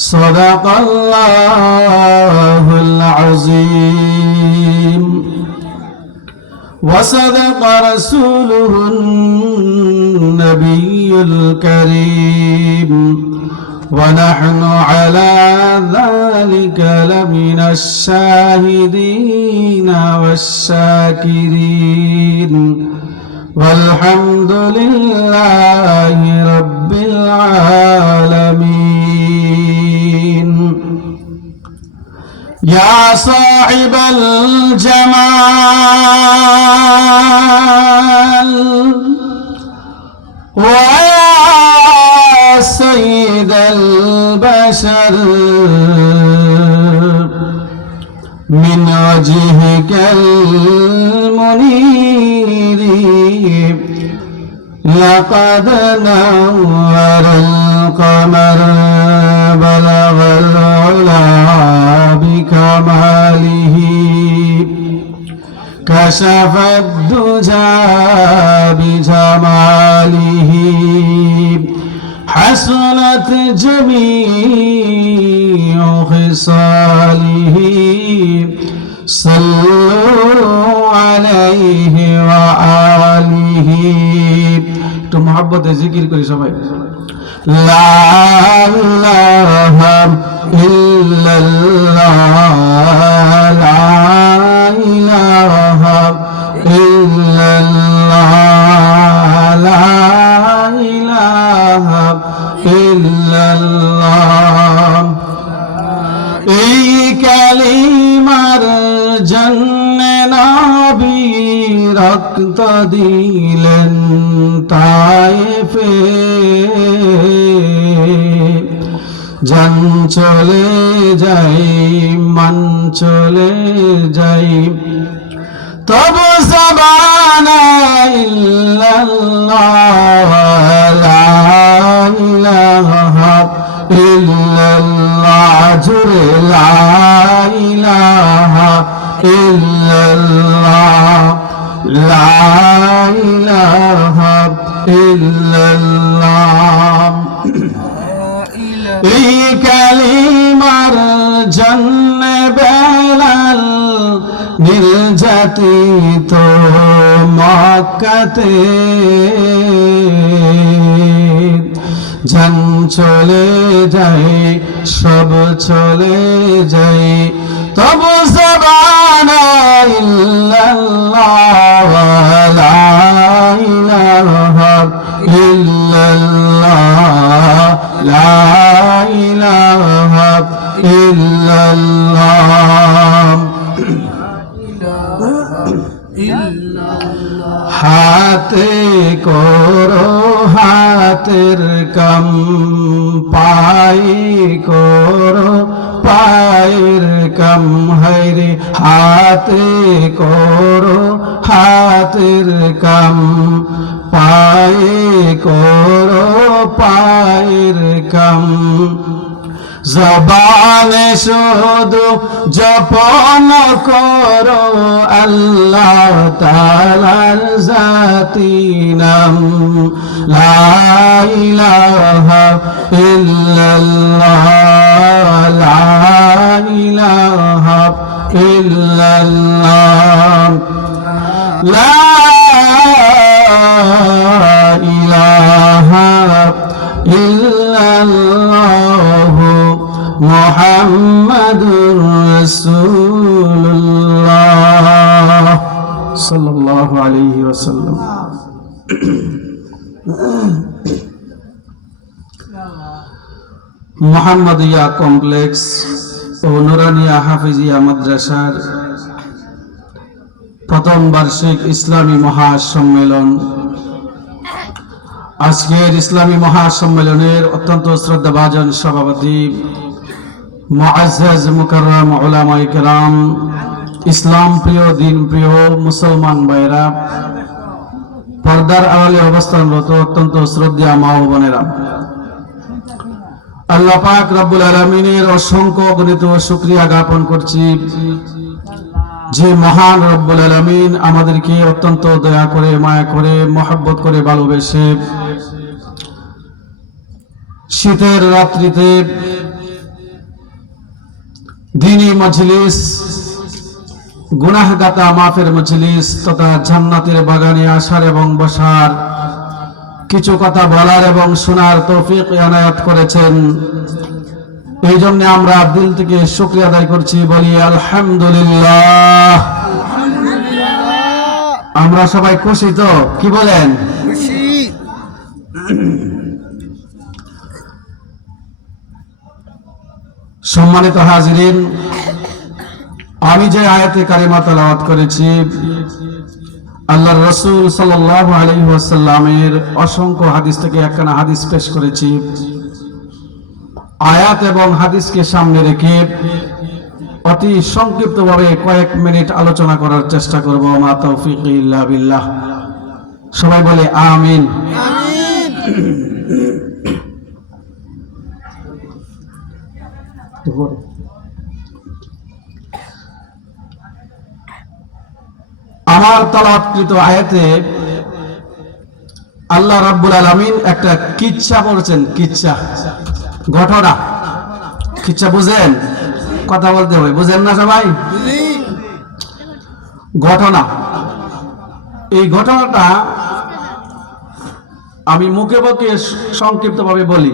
صدق الله العظيم وصدق رسوله النبي الكريم ونحن على ذلك لمن الشاهدين والشاكرين والحمد لله رب العالمين يا صاحب الجمال ويا سيد البشر من وجهك المنير لقد نور القمر بلغ العلا بكماله كشف الدجى بجماله حسنت جميع خصاله صلوا عليه وآله تو محبت ذکر کری সবাই لا إله إلا الله لا إله إلا الله لا إله إلا الله এই কালিমার জন্য নবী রক্ত দিলেন তায়েফে জান চলে যাই মান চলে যাই তবু জবানা ইল্লাল্লাহ লা ইলাহা ইল্লাল্লাহ জুরে লা ইলাহা ইল্লাল্লাহ লা ইলাহা ইল্লাল্লাহ এই কালিমার জন্য বেলাল নির্যাতিত মক্কাতে জান চলে যায় সব চলে যায় তবু জবানা ইল্লাল্লাহ লা ইলাহা ইল্লাল্লাহ লা ইলাহা ইল্লাল্লাহ হাতে করো হাতের কাম পায়ে করো পায়ের কাম হায়রে হাতে করো হাতের কাম পায়ে করো পায়ের কাম জবানে শুধু জপন করো আল্লাহ তাআলার জাতি নাম লা ইলাহা ইল্লাল্লাহ লা ইলাহা ইল্লাল্লাহ লা ইলাহা ইল্লাল্লাহ মুহাম্মাদুর রাসূলুল্লাহ সাল্লাল্লাহু আলাইহি ওয়াসাল্লাম। মুহাম্মাদিয়া কমপ্লেক্স ও নুরানিয়া হাফিজিয়া মাদ্রাসার প্রথম বার্ষিক ইসলামী মহাসম্মেলন। আজকের ইসলামী মহাসম্মেলনের অত্যন্ত শ্রদ্ধাভাজন সভাপতি মুআজ্জাজ মুকাররম উলামায়ে কেরাম, ইসলাম প্রিয় দিন প্রিয় মুসলমান ভাইরা, পর্দার আড়ালে অবস্থানরত অত্যন্ত শ্রদ্ধেয় মা ও বোনেরা, আল্লাহ পাক রব্বুল আলামিনের অসংখ্য অগণিত শুকরিয়া জ্ঞাপন করছি যে মহান রব্বুল আলামিন আমাদেরকে অত্যন্ত দয়া করে মায়া করে মহব্বত করে ভালোবেসে শীতের রাত্রিতে দ্বীনি মজলিস, গুনাহগাতা মাফের মজলিস তথা জান্নাতের বাগানে আসার এবং বসার, কিছু কথা বলার এবং শোনার তৌফিক এনায়েত করেছেন। এই জন্য আমরা দিল থেকে শুকরিয়া আদায় করছি, বলি আলহামদুলিল্লাহ। আমরা সবাই খুশি তো? কি বলেন? খুশি। সম্মানিত হাজিরিন, আমি যে আয়াতে কারিমা তেলাওয়াত করেছি, আল্লাহর রাসূল সাল্লাল্লাহু আলাইহি ওয়াসাল্লামের অসংখ্য হাদিস থেকে একখানা হাদিস পেশ করেছি। আয়াত এবং হাদিসকে সামনে রেখে অতি সংক্ষিপ্তভাবে কয়েক মিনিট আলোচনা করার চেষ্টা করব। মা তৌফিক ইল্লা বিল্লাহ। সবাই বলে আমিন। আমার তেলাওয়াতকৃত আয়াতে আল্লাহ রাব্বুল আলামিন একটা কিচ্ছা বলছেন। কিচ্ছা, ঘটনা। কিচ্ছা বুঝেন? কথা বলতে হবে, বুঝেন না সবাই? ঘটনা। এই ঘটনাটা আমি মুখে মুখে সংক্ষিপ্তভাবে বলি।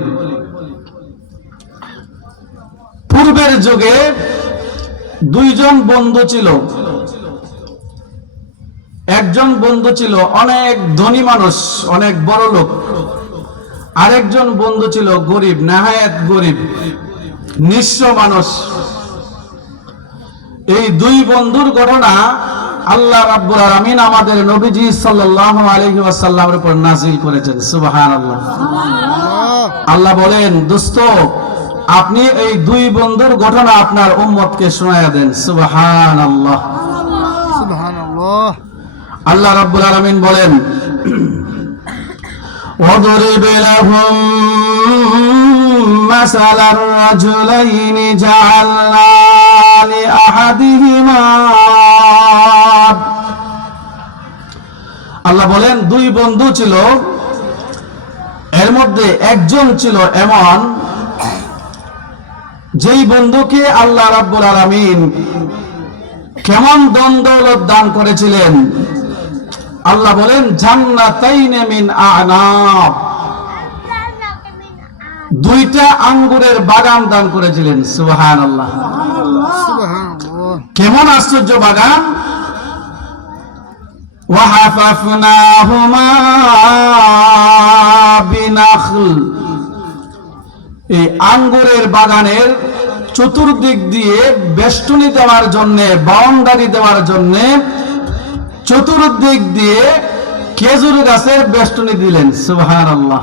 পূর্বের যুগে দুইজন বন্ধু ছিল। একজন বন্ধু ছিল অনেক ধনী মানুষ, অনেক বড় লোক। আরেকজন বন্ধু ছিল গরিব, নেহায়েত গরিব, নিঃস্ব মানুষ। এই দুই বন্ধুর ঘটনা আল্লাহ রাব্বুল আলামিন আমাদের নবীজি সাল্লাল্লাহু আলাইহি ওয়াসাল্লামের উপর নাযিল করেছেন। সুবহানাল্লাহ। আল্লাহ বলেন, দোস্ত আপনি এই দুই বন্ধুর ঘটনা আপনার উম্মতকে শোনায়া দেন। সুবহানাল্লাহ, সুবহানাল্লাহ। আল্লাহ রাব্বুল আলামিন বলেন, وَاضْرِبْ لَهُم مَّثَلَ الرَّجُلَيْنِ جَعَلْنَا لِأَحَدِهِمَا। আল্লাহ বলেন, দুই বন্ধু ছিল, এর মধ্যে একজন ছিল এমন যেই বন্ধুকে আল্লাহ রাব্বুল আলামিন কেমন ধন দৌলত দান করেছিলেন। আল্লাহ বলেন, জান্নাতাইনে মিন আ'নাব, দুইটা আঙ্গুরের বাগান দান করেছিলেন। সুবহানাল্লাহ। কেমন আশ্চর্য বাগান! ওয়াহাফাফনাহুমা বিনাখল, এই আঙ্গুরের বাগানের চতুর্দিক দিয়ে বেষ্টনী দেওয়ার জন্য, বাউন্ডারি দেওয়ার জন্য চতুর্দিক দিয়ে খেজুর গাছের বেষ্টনী দিলেন। সুবহানাল্লাহ।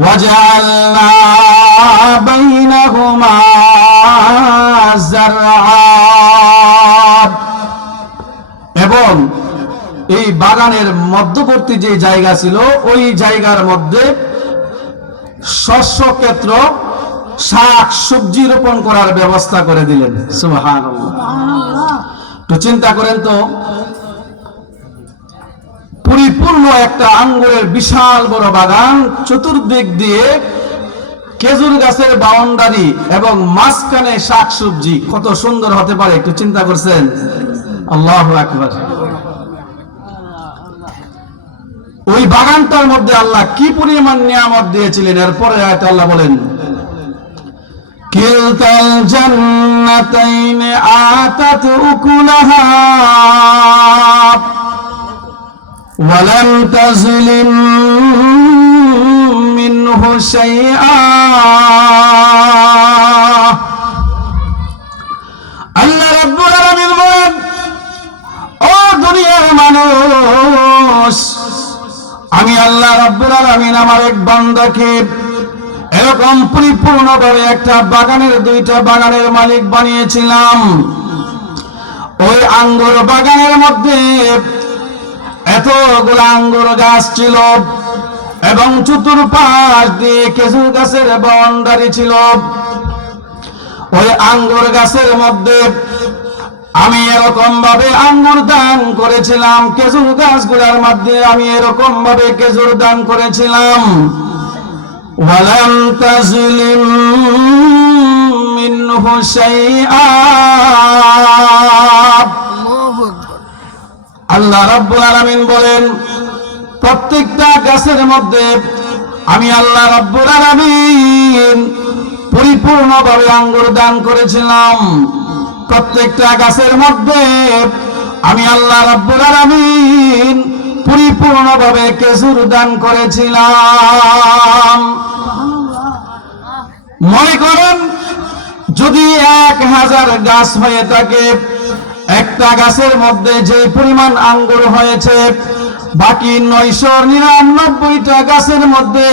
ওয়াজআলনা বাইনাহুমা যারআ, এবং এই বাগানের মধ্যবর্তী যে জায়গা ছিল ওই জায়গার মধ্যে শস্য ক্ষেত্র, শাক সবজি রোপণ করার ব্যবস্থা করে দিলেন। সুবহানাল্লাহ। তো চিন্তা করেন তো, পরিপূর্ণ একটা আঙ্গুরের বিশাল বড় বাগান, চতুর্দিক দিয়ে খেজুর গাছের বাউন্ডারি এবং মাঝখানে শাক সবজি, কত সুন্দর হতে পারে একটু চিন্তা করছেন? আল্লাহু আকবার। ওই বাগানটার মধ্যে আল্লাহ কি পরিমাণ নিয়ামত দিয়েছিলেন। এরপরে আয়াতে আল্লাহ বলেন, কিলতাল জান্নাতাইনি আতাত উকুলাহা ওয়া লাম তাজলিম মিনহু শাইআ। আল্লাহ রাব্বুল আলামিন বলেন, ও দুনিয়ার মানুষ, আমি আল্লাহ রাব্বুল আলামিন আমার এক বান্দাকে এরকম পরিপূর্ণভাবে একটা বাগানের, দুইটা বাগানের মালিক বানিয়েছিলাম। ওই আঙ্গুর বাগানের মধ্যে এতগুলো আঙ্গুর গাছ ছিল এবং চতুর্পাশ দিয়ে খেজুর গাছের বাউন্ডারি ছিল। ওই আঙ্গুর গাছের মধ্যে আমি এরকম ভাবে আঙ্গুর দান করেছিলাম, খেজুর গাছগুলোর মধ্যে আমি এরকম ভাবে খেজুর দান করেছিলাম। ওয়ালাম তাজলিম منه شيئا আল্লাহু আকবার। আল্লাহ রাব্বুল আলামিন বলেন প্রত্যেকটা গাছের মধ্যে আমি আল্লাহ রাব্বুল আলামিন পরিপূর্ণভাবে আঙ্গুর দান করেছিলাম। প্রত্যেকটা গাছের মধ্যে আমি আল্লাহ রাব্বুল আলামিন পরিপূর্ণভাবে খেজুর দান করেছিলাম। মনে করেন যদি 1000 গাছ হয়ে থাকে, একটা গাছের মধ্যে যে পরিমাণ আঙ্গুর হয়েছে, বাকি 999টা গাছের মধ্যে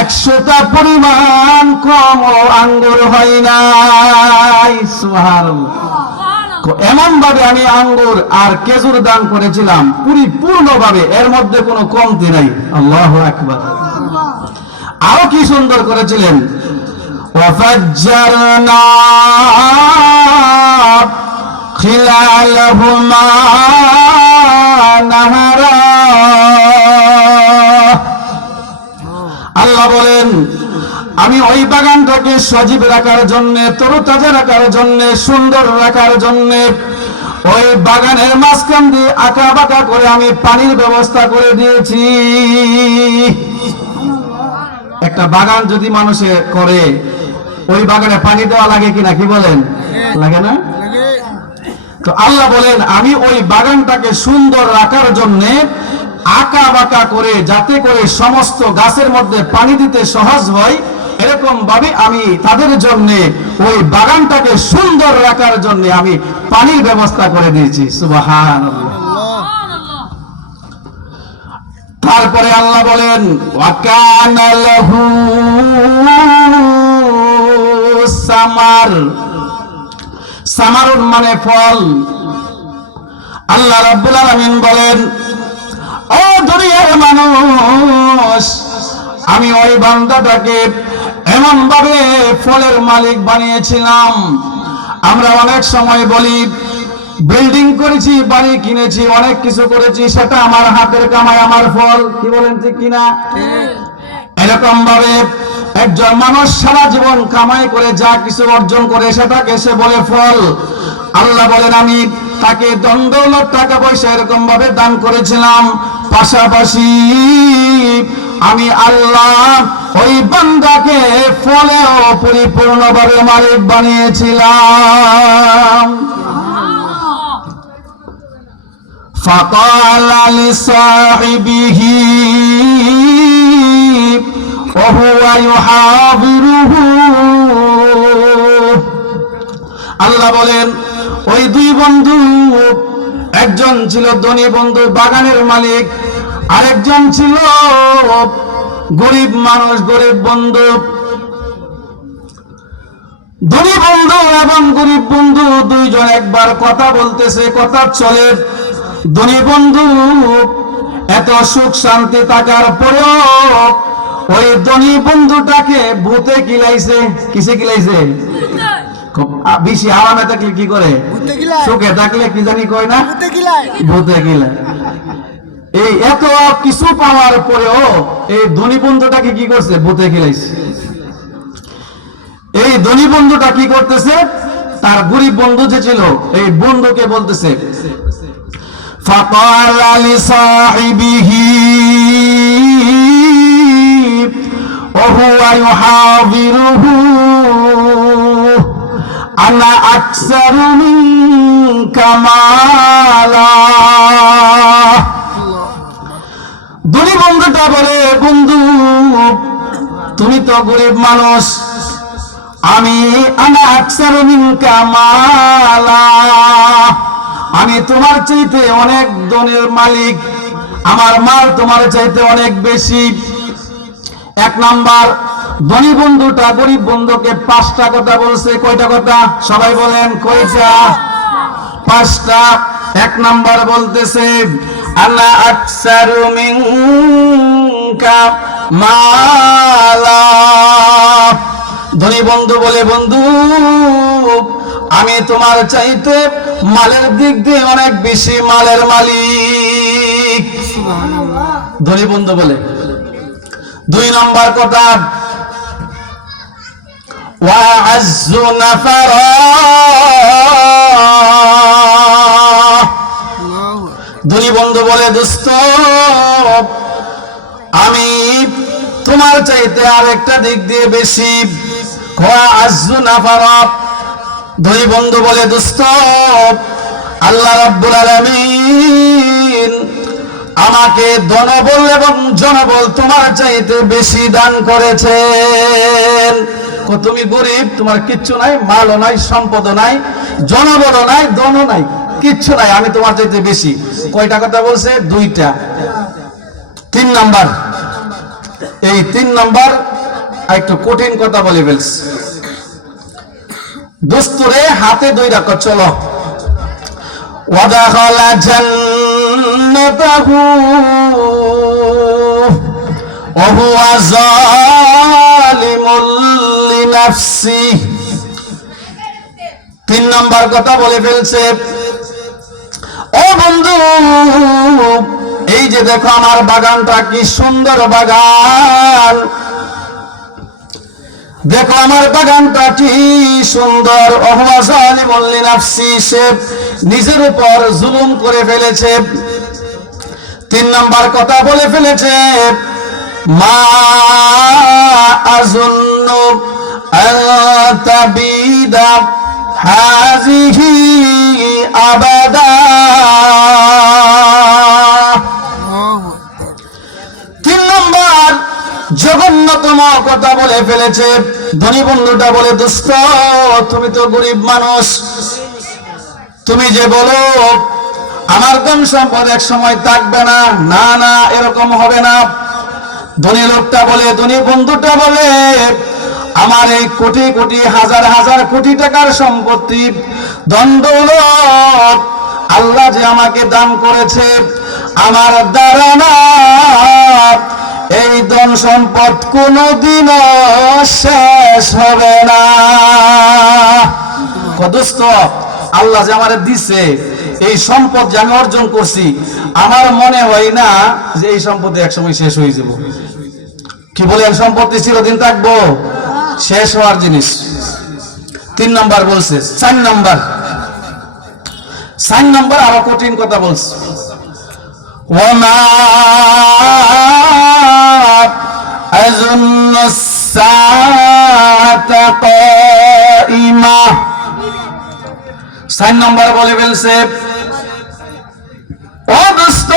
100টা পরিমাণ কম আঙ্গুর হয় নাই। সুবহানাল্লাহ। এমন ভাবে আমি আঙ্গুর আর খেজুর দান করেছিলাম পরিপূর্ণভাবে, এর মধ্যে কোনো কমতি নাই। আল্লাহু আকবার। আরো কি সুন্দর করেছিলেন, وفجرنا خلالهما نهرا। আল্লাহ বলেন আমি ওই বাগানটাকে সজীব রাখার জন্য, তরতাজা রাখার জন্য, সুন্দর রাখার জন্য ওই বাগানের মাঝখান দিয়ে আঁকা বাঁকা করে আমি পানির ব্যবস্থা করে দিয়েছি। একটা বাগান যদি মানুষে করে, ওই বাগানে পানি দেওয়া লাগে কিনা, কি বলেন? লাগে না? লাগে। তো আল্লাহ বলেন আমি ওই বাগানটাকে সুন্দর রাখার জন্য আঁকা বাঁকা করে, যাতে করে সমস্ত গাছের মধ্যে পানি দিতে সহজ হয়, এরকম ভাবে আমি তাদের জন্য ওই বাগানটাকে সুন্দর রাখার জন্য আমি পানির ব্যবস্থা করে দিয়েছি। সুবহানাল্লাহ। তারপরে আল্লাহ বলেন ওয়াকানা লাহু সামার। সামারুন মানে ফল। আল্লাহ রাব্বুল আলামিন বলেন ও দুনিয়ার মানুষ, আমি ওই বান্দাটাকে এমন ভাবে ফলের মালিক বানিয়েছিলাম। আমরা অনেক সময় বলি বিল্ডিং করেছি, বাড়ি কিনেছি, অনেক কিছু করেছি, সেটা আমার হাতের কামাই, আমার ফল। কি বলেন ঠিক কিনা? এরকম ভাবে একজন মানুষ সারা জীবন কামাই করে যা কিছু অর্জন করে সেটাকে সে বলে ফল। আল্লাহ বলেন আমি তাকে দণ্ডলত টাকা পয়সা এরকম ভাবে দান করেছিলাম, পাশাপাশি আমি আল্লাহ ওই বান্দাকে ফলেও পরিপূর্ণভাবে মালিক বানিয়েছিলাম। فقال لصاحبه وهو يحاضره। আল্লাহ বলেন ওই দুই বন্ধু, একজন ছিল ধনী বন্ধু, বাগানের মালিক, আরেকজন ছিল গরিব মানুষ, গরিব বন্ধু। ধনী বন্ধু এবং গরিব বন্ধু দুইজন একবার কথা বলতেছে, কথা চলে। ধনী বন্ধু এত সুখ শান্তি থাকার পরেও ওই ধনী বন্ধুটাকে ভূতে কিলাইছে। কিসে কিলাইছে? বেশি আরামে থাকলে কি করে? সুখে থাকলে কি জানি কয় না, ভূতে কিলায়। এই এত কিছু পাওয়ার পরেও এই ধনী বন্ধুটাকে কি করছে? ভূতে কিলাইছে। এই ধনী বন্ধুটা কি করতেছে? তার গরিব বন্ধু যে ছিল এই বন্ধুকে বলতেছে فقال لصاحبه وهو يحاضره أنا أكثر منك مالا। ধনী বন্ধুটা বলে বন্ধু তুমি তো গরিব মানুষ, আমি আনা আকসারু মিনকা মালা, আমি তোমার চাইতে অনেক ধনের মালিক, আমার মাল তোমার চাইতে অনেক বেশি। এক নাম্বার ধনী বন্ধুটা গরিব বন্ধুকে 5টা কথা বলছে। কয়টা কথা? সবাই বলেন কয়টা? 5টা। এক নাম্বার বলতেছে আনা আকসারু মিনকা মালা। ধনী বন্ধু বলে বন্ধু আমি তোমার চাইতে মালের দিক দিয়ে অনেক বেশি মালের মালিক। ধনী বন্ধু বলে। 2 নম্বর কথা وأعز نفرا ধনী বন্ধু বলে দোস্ত আমি তোমার চাইতে আরেকটা দিক দিয়ে বেশি وأعز نفرا ধনী বন্ধু বলে দোস্ত আল্লাহ রাব্বুল আলামিন আমাকে ধনবল এবং জনবল তোমার চাইতে বেশি দান করেছেন। তুমি গরিব, তোমার কিচ্ছু নাই, মালও নাই, সম্পদও নাই, জনবলও নাই, ধনও নাই, কিচ্ছু নাই, আমি তোমার চাইতে বেশি। কয়টা কথা বলছে? দুইটা। 3 নাম্বার, এই 3 নাম্বার একটু কঠিন কথা বলে ফেলছে। দোস্তরে হাতে 2 রাখো, চলো। ودخل جنته وهو ظالم لنفسه 3 নাম্বার কথা বলে ফেলছে। ও বন্ধু, এই যে দেখো আমার বাগানটা কি সুন্দর বাগান, দেখো আমার বাগানটা কি সুন্দর। ওহুয়া যালিমুল লিনাফসি, সে নিজের উপর জুলুম করে ফেলেছে। 3 নাম্বার কথা বলে ফেলেছে, মা আযুন্নু আন তাবিদা হাযিহি আবাদা। 3 নাম্বার জঘন্যতম কথা বলে ফেলেছে। ধনী বন্ধুটা বলে দোস্ত তুমি তো গরিব মানুষ, তুমি যে বলো আমার ধন সম্পদ এক সময় থাকবে না, না না এরকম হবে না। ধনী লোকটা বলে, ধনী বন্ধুটা বলে আমার এই কোটি কোটি হাজার হাজার কোটি টাকার সম্পত্তি ধন দৌলত আল্লাহ যে আমাকে দান করেছে, আমার দ্বারা না এই ধন সম্পদ কোনদিনও শেষ হবে না। দোস্ত আল্লাহ যে আমারে দিছে, এই সম্পদ যে আমি অর্জন করছি, আমার মনে হয় না যে এই সম্পত্তি একসময় শেষ হয়ে যাব। কি বলেন, সম্পত্তি চিরদিন থাকবো? শেষ হওয়ার জিনিস। 3 নাম্বার বলছে। 4 নাম্বার আরো কঠিন কথা বলছে। ওমা আযুন্নু الساعة قائمة 4 নাম্বার বলে ফেলছে, ও দোস্ত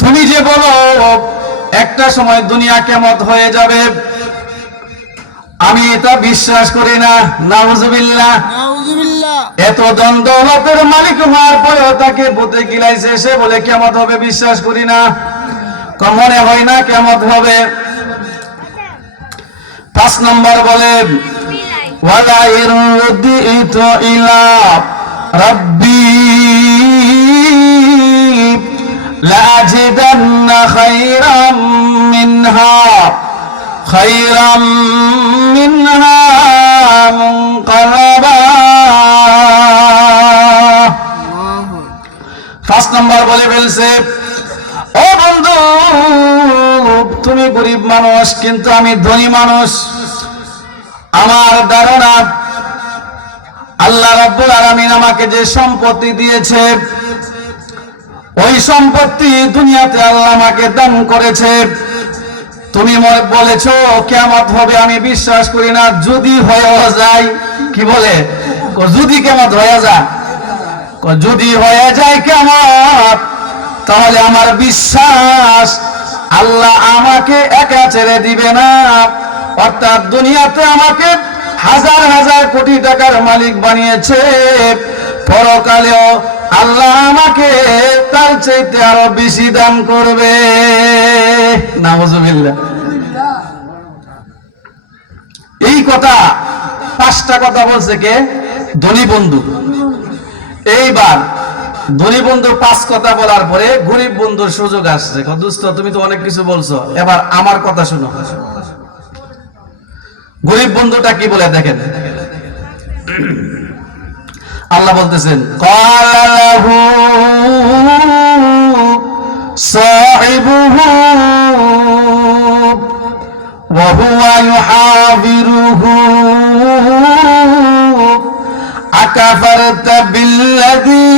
তুমি যে বলো একটা সময় দুনিয়া কিয়ামত হয়ে যাবে, আমি এটা বিশ্বাস করি না। নাউজুবিল্লাহ। এত ধন দৌলতের মালিক হওয়ার পরেও তাকে ভূতে গিলাইছে, সে বলে কিয়ামত হবে, বিশ্বাস করি না, মনে হয় না কিয়ামত হবে। 5 নাম্বার বলে ওয়ালা ইরদিতু ইলা রাব্বি লাজিদান্না খায়রাম মিনহা মুনকালাবা। 5 নাম্বার বলে ফেলছে, ও বন্ধু তুমি গরিব মানুষ কিন্তু আমি ধনী মানুষ। আমার ধারণা আল্লাহ রাব্বুল আলামিন আমাকে যে সম্পত্তি দিয়েছে, ওই সম্পত্তি দুনিয়াতে আল্লাহ আমাকে দান করেছে। তুমি বলেছো কিয়ামত হবে, আমি বিশ্বাস করি না। যদি হয়ে যায়, কি বলে, যদি কিয়ামত হয়ে যায়, যদি হয়ে যায় কিয়ামত, তাহলে আমার বিশ্বাস আল্লাহ আমাকে একা ছেড়ে দিবে না। অর্থাৎ দুনিয়াতে আমাকে হাজার হাজার কোটি টাকার মালিক বানিয়েছে, পরকালেও আল্লাহ আমাকে তার চাইতে আরো বেশি দান করবে। নাউজুবিল্লাহ। এই কথা 5টা কথা বলছে কে? ধনী বন্ধু। এইবার ধনী বন্ধু 5 কথা বলার পরে গরিব বন্ধুর সুযোগ আসছে। দোস্ত তুমি তো অনেক কিছু বলছো, এবার আমার কথা শোনো। গরিব বন্ধুটা কি বলে দেখেন। আল্লাহ বলতেছেন, ক্বালা লাহু সাহিবুহু وهو يحاوره أكفرت بالذي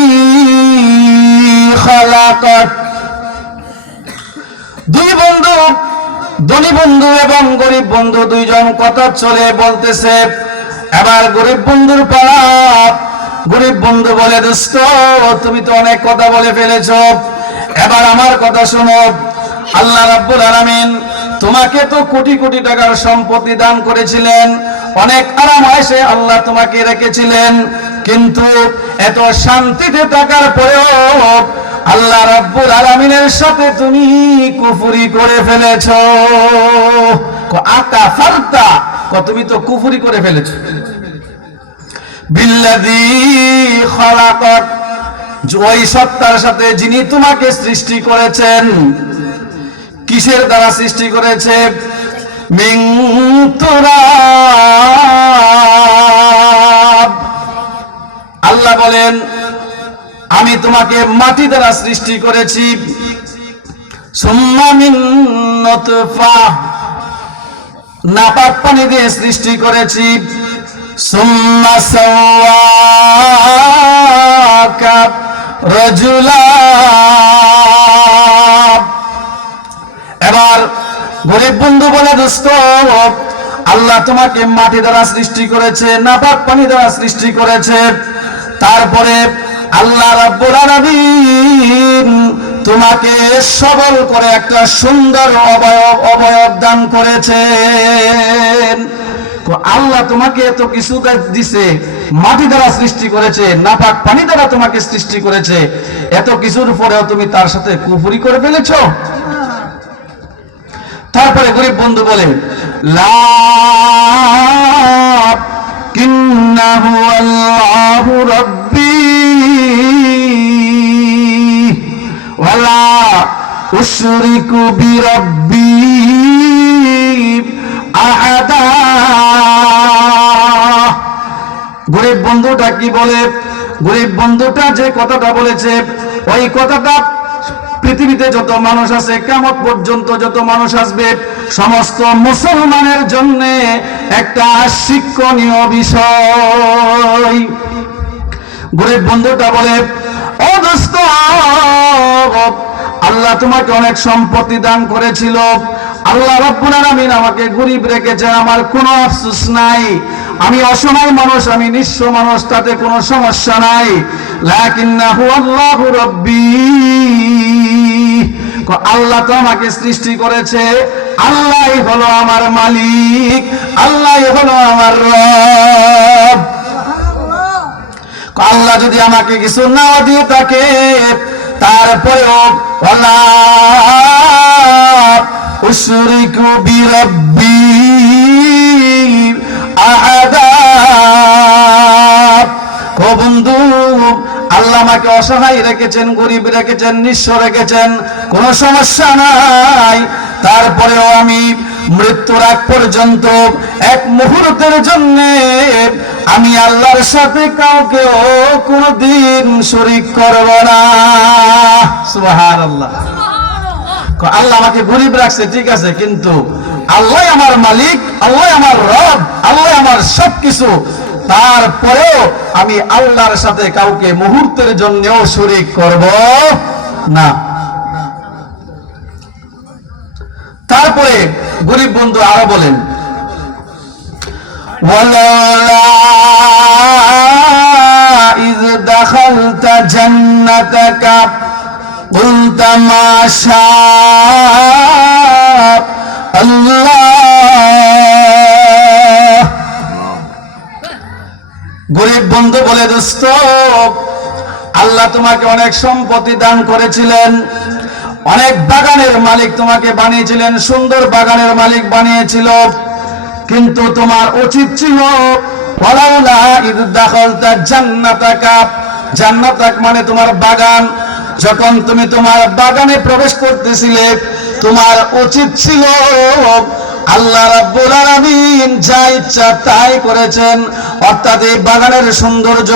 خلقك দুই বন্ধু, ধনী বন্ধু এবং গরিব বন্ধু দুইজন কথা চলে বলতেছে। এবার গরিব বন্ধুর পালা। গরিব বন্ধু বলে, দোস্ত তুমি তো অনেক কথা বলে ফেলেছো, এবার আমার কথা শোনো। আল্লাহ রাব্বুল আলামিন তোমাকে তো কোটি কোটি টাকার সম্পত্তি দান করেছিলেন, অনেক আরাম আয়েশে আল্লাহ তোমাকে রেখেছিলেন, কিন্তু এত শান্তিতে থাকার পরেও আল্লাহ রাব্বুল আলামিনের সাথে তুমি কুফরি করে ফেলেছো। আকাফারতা, তুমি তো কুফরি করে ফেলেছো। বিল্লাযী খালাকাক, ওই সত্তার সাথে যিনি তোমাকে সৃষ্টি করেছেন। কিসের দ্বারা সৃষ্টি করেছে? মিন তুরাব। আল্লাহ বলেন আমি তোমাকে মাটি দ্বারা সৃষ্টি করেছি। সুম্মা মিন নুতফা, নাপাক পানি দিয়ে সৃষ্টি করেছি। সুম্মা সাওয়াকা রাজুলা। এবার গরিব বন্ধু বলে, দোস্ত আল্লাহ তোমাকে মাটি দ্বারা সৃষ্টি করেছে, নাপাক পানি দ্বারা সৃষ্টি করেছে, তারপরে আল্লাহ রাব্বুল আলামিন তোমাকে সবল করে একটা সুন্দর অবয়ব দান করেছেন। আল্লাহ তোমাকে এত কিছু দিছে, মাটি দ্বারা সৃষ্টি করেছে, নাপাক পানি দ্বারা তোমাকে সৃষ্টি করেছে, এত কিছুর পরেও তুমি তার সাথে কুফরি করে ফেলেছো। তারপরে গরিব বন্ধু বলে, লা কিন্নাহু আল্লাহু রাব্বি ওয়ালা উশরিকু বিরাব্বি আহাদা। গরিব বন্ধুটা কি বলে? গরিব বন্ধুটা যে কথাটা বলেছে, ওই কথাটা পৃথিবীতে যত মানুষ আছে, কিয়ামত পর্যন্ত যত মানুষ আসবে, সমস্ত মুসলমানের জন্য একটা শিক্ষণীয় বিষয়। গরিব বন্ধুটা বলে, ও দোস্ত আল্লাহ তোমাকে অনেক সম্পত্তি দান করেছিল, আল্লাহ রাব্বুল আলামিন আমাকে গরিব রেখেছেন, আমার কোনো আফসোস নাই, আমি অসহায় মানুষ, আমি নিঃস্ব মানুষ, তাতে কোনো সমস্যা নাই। লাকিন্নাহু আল্লাহু রাব্বি, আল্লাহ তো আমাকে সৃষ্টি করেছে, আল্লাহই হলো আমার মালিক, আল্লাহই হলো আমার রব। আল্লাহ যদি আমাকে কিছু না দিয়ে থাকে, তারপরেও ওয়ালা উশরিকু বিরাব্বি আহাদা। ও বন্ধু, আল্লাহ আমাকে অসহায় রেখেছেন, গরিব রেখেছেন, নিঃস্ব রেখেছেন, কোনো সমস্যা নাই, তারপরেও আমি মৃত্যুর আগ পর্যন্ত এক মুহূর্তের জন্য আমি আল্লাহর সাথে কাউকেও কোনদিন শরীক করব না। সুবহানাল্লাহ। আল্লাহ আমাকে গরিব রাখছে ঠিক আছে, কিন্তু আল্লাহ আমার মালিক, আল্লাহ আমার রব, আল্লাহ আমার সবকিছু, তারপরেও আমি আল্লাহর সাথে কাউকে মুহূর্তের জন্যও শরীক করব না। তারপরে গরিব বন্ধু আরো বলেন, ওয়ালাউলা ইয দাখালতা জান্নাতাকা কুলতা মা শা আল্লাহ। গরিব বন্ধু বলে, দোস্ত আল্লাহ তোমাকে অনেক সম্পত্তি দান করেছিলেন, অনেক বাগানের মালিক তোমাকে বানিয়েছিলেন, সুন্দর বাগানের মালিক বানিয়েছিল, কিন্তু তোমার উচিত ছিল ওয়ালাউলা ইয দাখালতা জান্নাতাকা, জান্নাতাক মানে তোমার বাগান, যখন তুমি তোমার বাগানে প্রবেশ করতেছিলে, তোমার উচিত ছিল আল্লাহ রাব্বুল আলামিন যা ইচ্ছা তাই করেছেন, অর্থাৎ এই বাগানের সৌন্দর্য,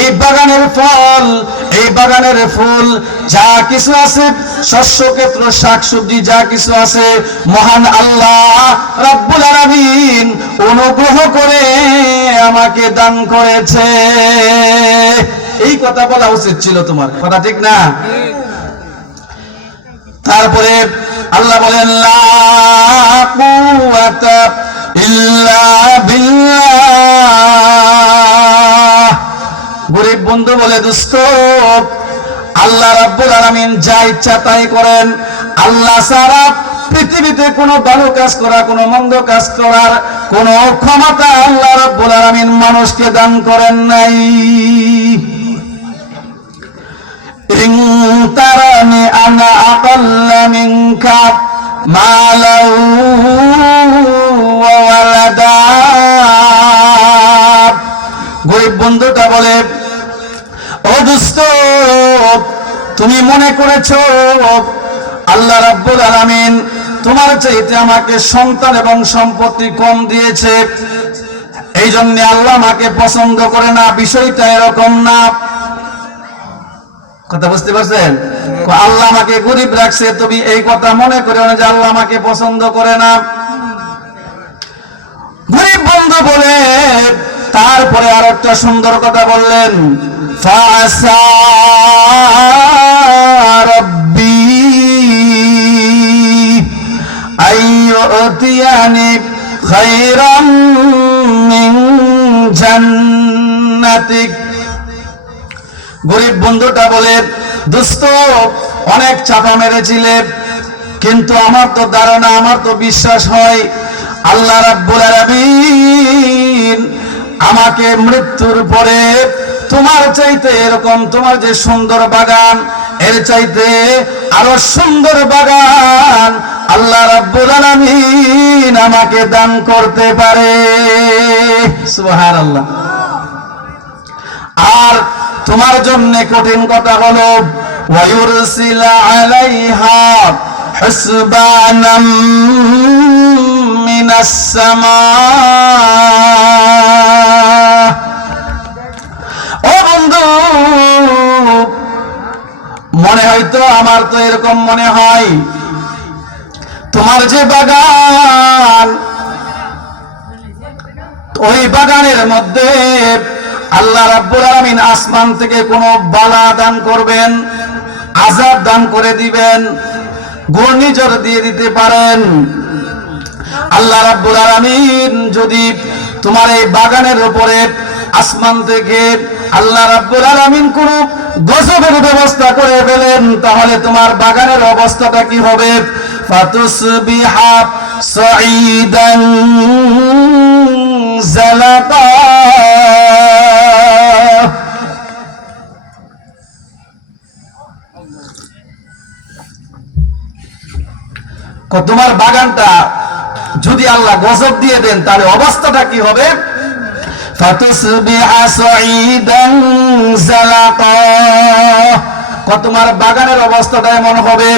এই বাগানের ফল, এই বাগানের ফুল, যা কিছু আছে, শস্য ক্ষেত্র, শাকসবজি যা কিছু আছে, মহান আল্লাহ রব্বুল আলামিন অনুগ্রহ করে আমাকে দান করেছে। এই কথা বলা উচিত ছিল তোমার, কথা ঠিক না? তারপরে আল্লাহ বলেন লা কুওয়াতা ইল্লা বিল্লাহ। গরিব বন্ধু বলে, দোস্ত আল্লাহ রাব্বুল আলামিন যা ইচ্ছা তাই করেন। আল্লাহ ছাড়া পৃথিবীতে কোনো ভালো কাজ করা, কোনো মন্দ কাজ করার কোনো ক্ষমতা আল্লাহ রাব্বুল আলামিন মানুষকে দান করেন নাই। ইন তারানি আনা আকাল্লা মিনকা মালাউ ওয়া ওয়ালাদা। গরিব বন্ধুটা বলে, ও দোস্ত তুমি মনে করেছো আল্লাহ রাব্বুল আলামিন তোমার চাইতে আমাকে সন্তান এবং সম্পত্তি কম দিয়েছে, এই জন্য আল্লাহ আমাকে পছন্দ করে না। বিষয়টা এরকম না। কথা বুঝতে পারছেন? আল্লাহ আমাকে গরিব রাখছে, তুমি এই কথা মনে করো না যে আল্লাহ আমাকে পছন্দ করে না। গরিব বন্ধু বলে তারপরে আর একটা সুন্দর কথা বললেন, ফাসা রাব্বি আইয়ুতিয়ানি খায়রাম মিন জান্নাতিক। গরিব বন্ধুটা বলে, দোস্ত অনেক চাপা মেরেছিলে, কিন্তু আমার তো ধারণা, আমার তো বিশ্বাস হয় আল্লাহ রাব্বুল আলামিন আমাকে মৃত্যুর পরে তোমার চাইতে এরকম, তোমার যে সুন্দর বাগান এর চাইতে আরো সুন্দর বাগান আল্লাহ রাব্বুল আলামিন আমাকে দান করতে পারে। সুবহানাল্লাহ। আর তোমার জন্য কঠিন কথা হলো ওয়ায়ুরসিলা আলাইহা হুসবানাম মিনাস সামা। ও বন্ধু, মনে হয়তো আমার তো এরকম মনে হয় তোমার যে বাগান, ওই বাগানের মধ্যে আল্লাহ রাব্বুল আলামিন আসমান থেকে কোনো বালা দান করবেন, আযাব দান করে দিবেন, ঘূর্ণিঝড় দিয়ে দিতে পারেন। আল্লাহ রাব্বুল আলামিন যদি তোমার এই বাগানের উপরে আসমান থেকে আল্লাহ রাব্বুল আলামিন কোন গজবের ব্যবস্থা করে ফেলেন, তাহলে তোমার বাগানের অবস্থাটা কি হবে? ফাতুসবিহা সাঈদান জালাকা। তোমার বাগানটা যদি আল্লাহ গজব দিয়ে দেন তাহলে অবস্থাটা কি হবে? ফাতুসবিহা সাঈদান জালাকা। তোমার বাগানের অবস্থাটা এমন হবে,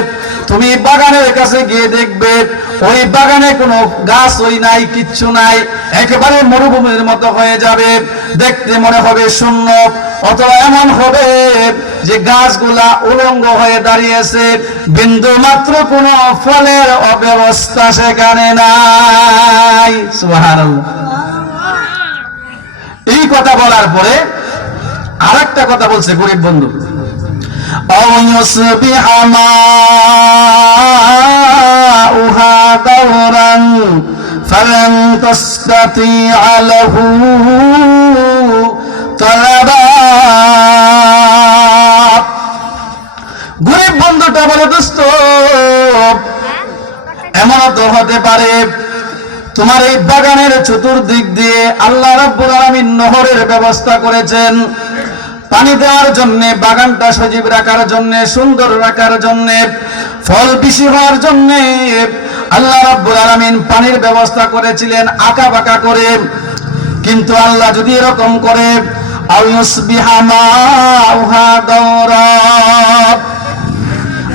তুমি বাগানের কাছে গিয়ে দেখবে ওই বাগানে কোনো গাছ ওই নাই, কিচ্ছু নাই, একেবারে মরুভূমির মতো হয়ে যাবে, দেখতে মনে হবে শূন্য। অথবা এমন হবে যে গাছগুলা উলঙ্গ হয়ে দাঁড়িয়েছে, বিন্দু মাত্র কোনো ফলের অব্যবস্থা সেখানে নাই। সুবহানাল্লাহ। এই কথা বলার পরে আরেকটা কথা বলছে গরিব বন্ধু, أو يصبح ماؤها غورا فلن تستطيع له طلبا। গরিব বন্ধুটা বলে, দোস্ত এমন তো হতে পারে তোমার এই বাগানের চতুর্দিক দিয়ে আল্লাহ রাব্বুল আলামিন নহরের ব্যবস্থা করেছেন, পানি দেওয়ার জন্য, বাগানটা সজীব রাখার জন্য, সুন্দর রাখার জন্য, ফল বেশি হওয়ার জন্য আল্লাহ রাব্বুল আলামিন পানির ব্যবস্থা করেছিলেন আঁকা বাঁকা করে। কিন্তু আল্লাহ যদি এরকম করে আউসবিহা মাউহা গাওরা,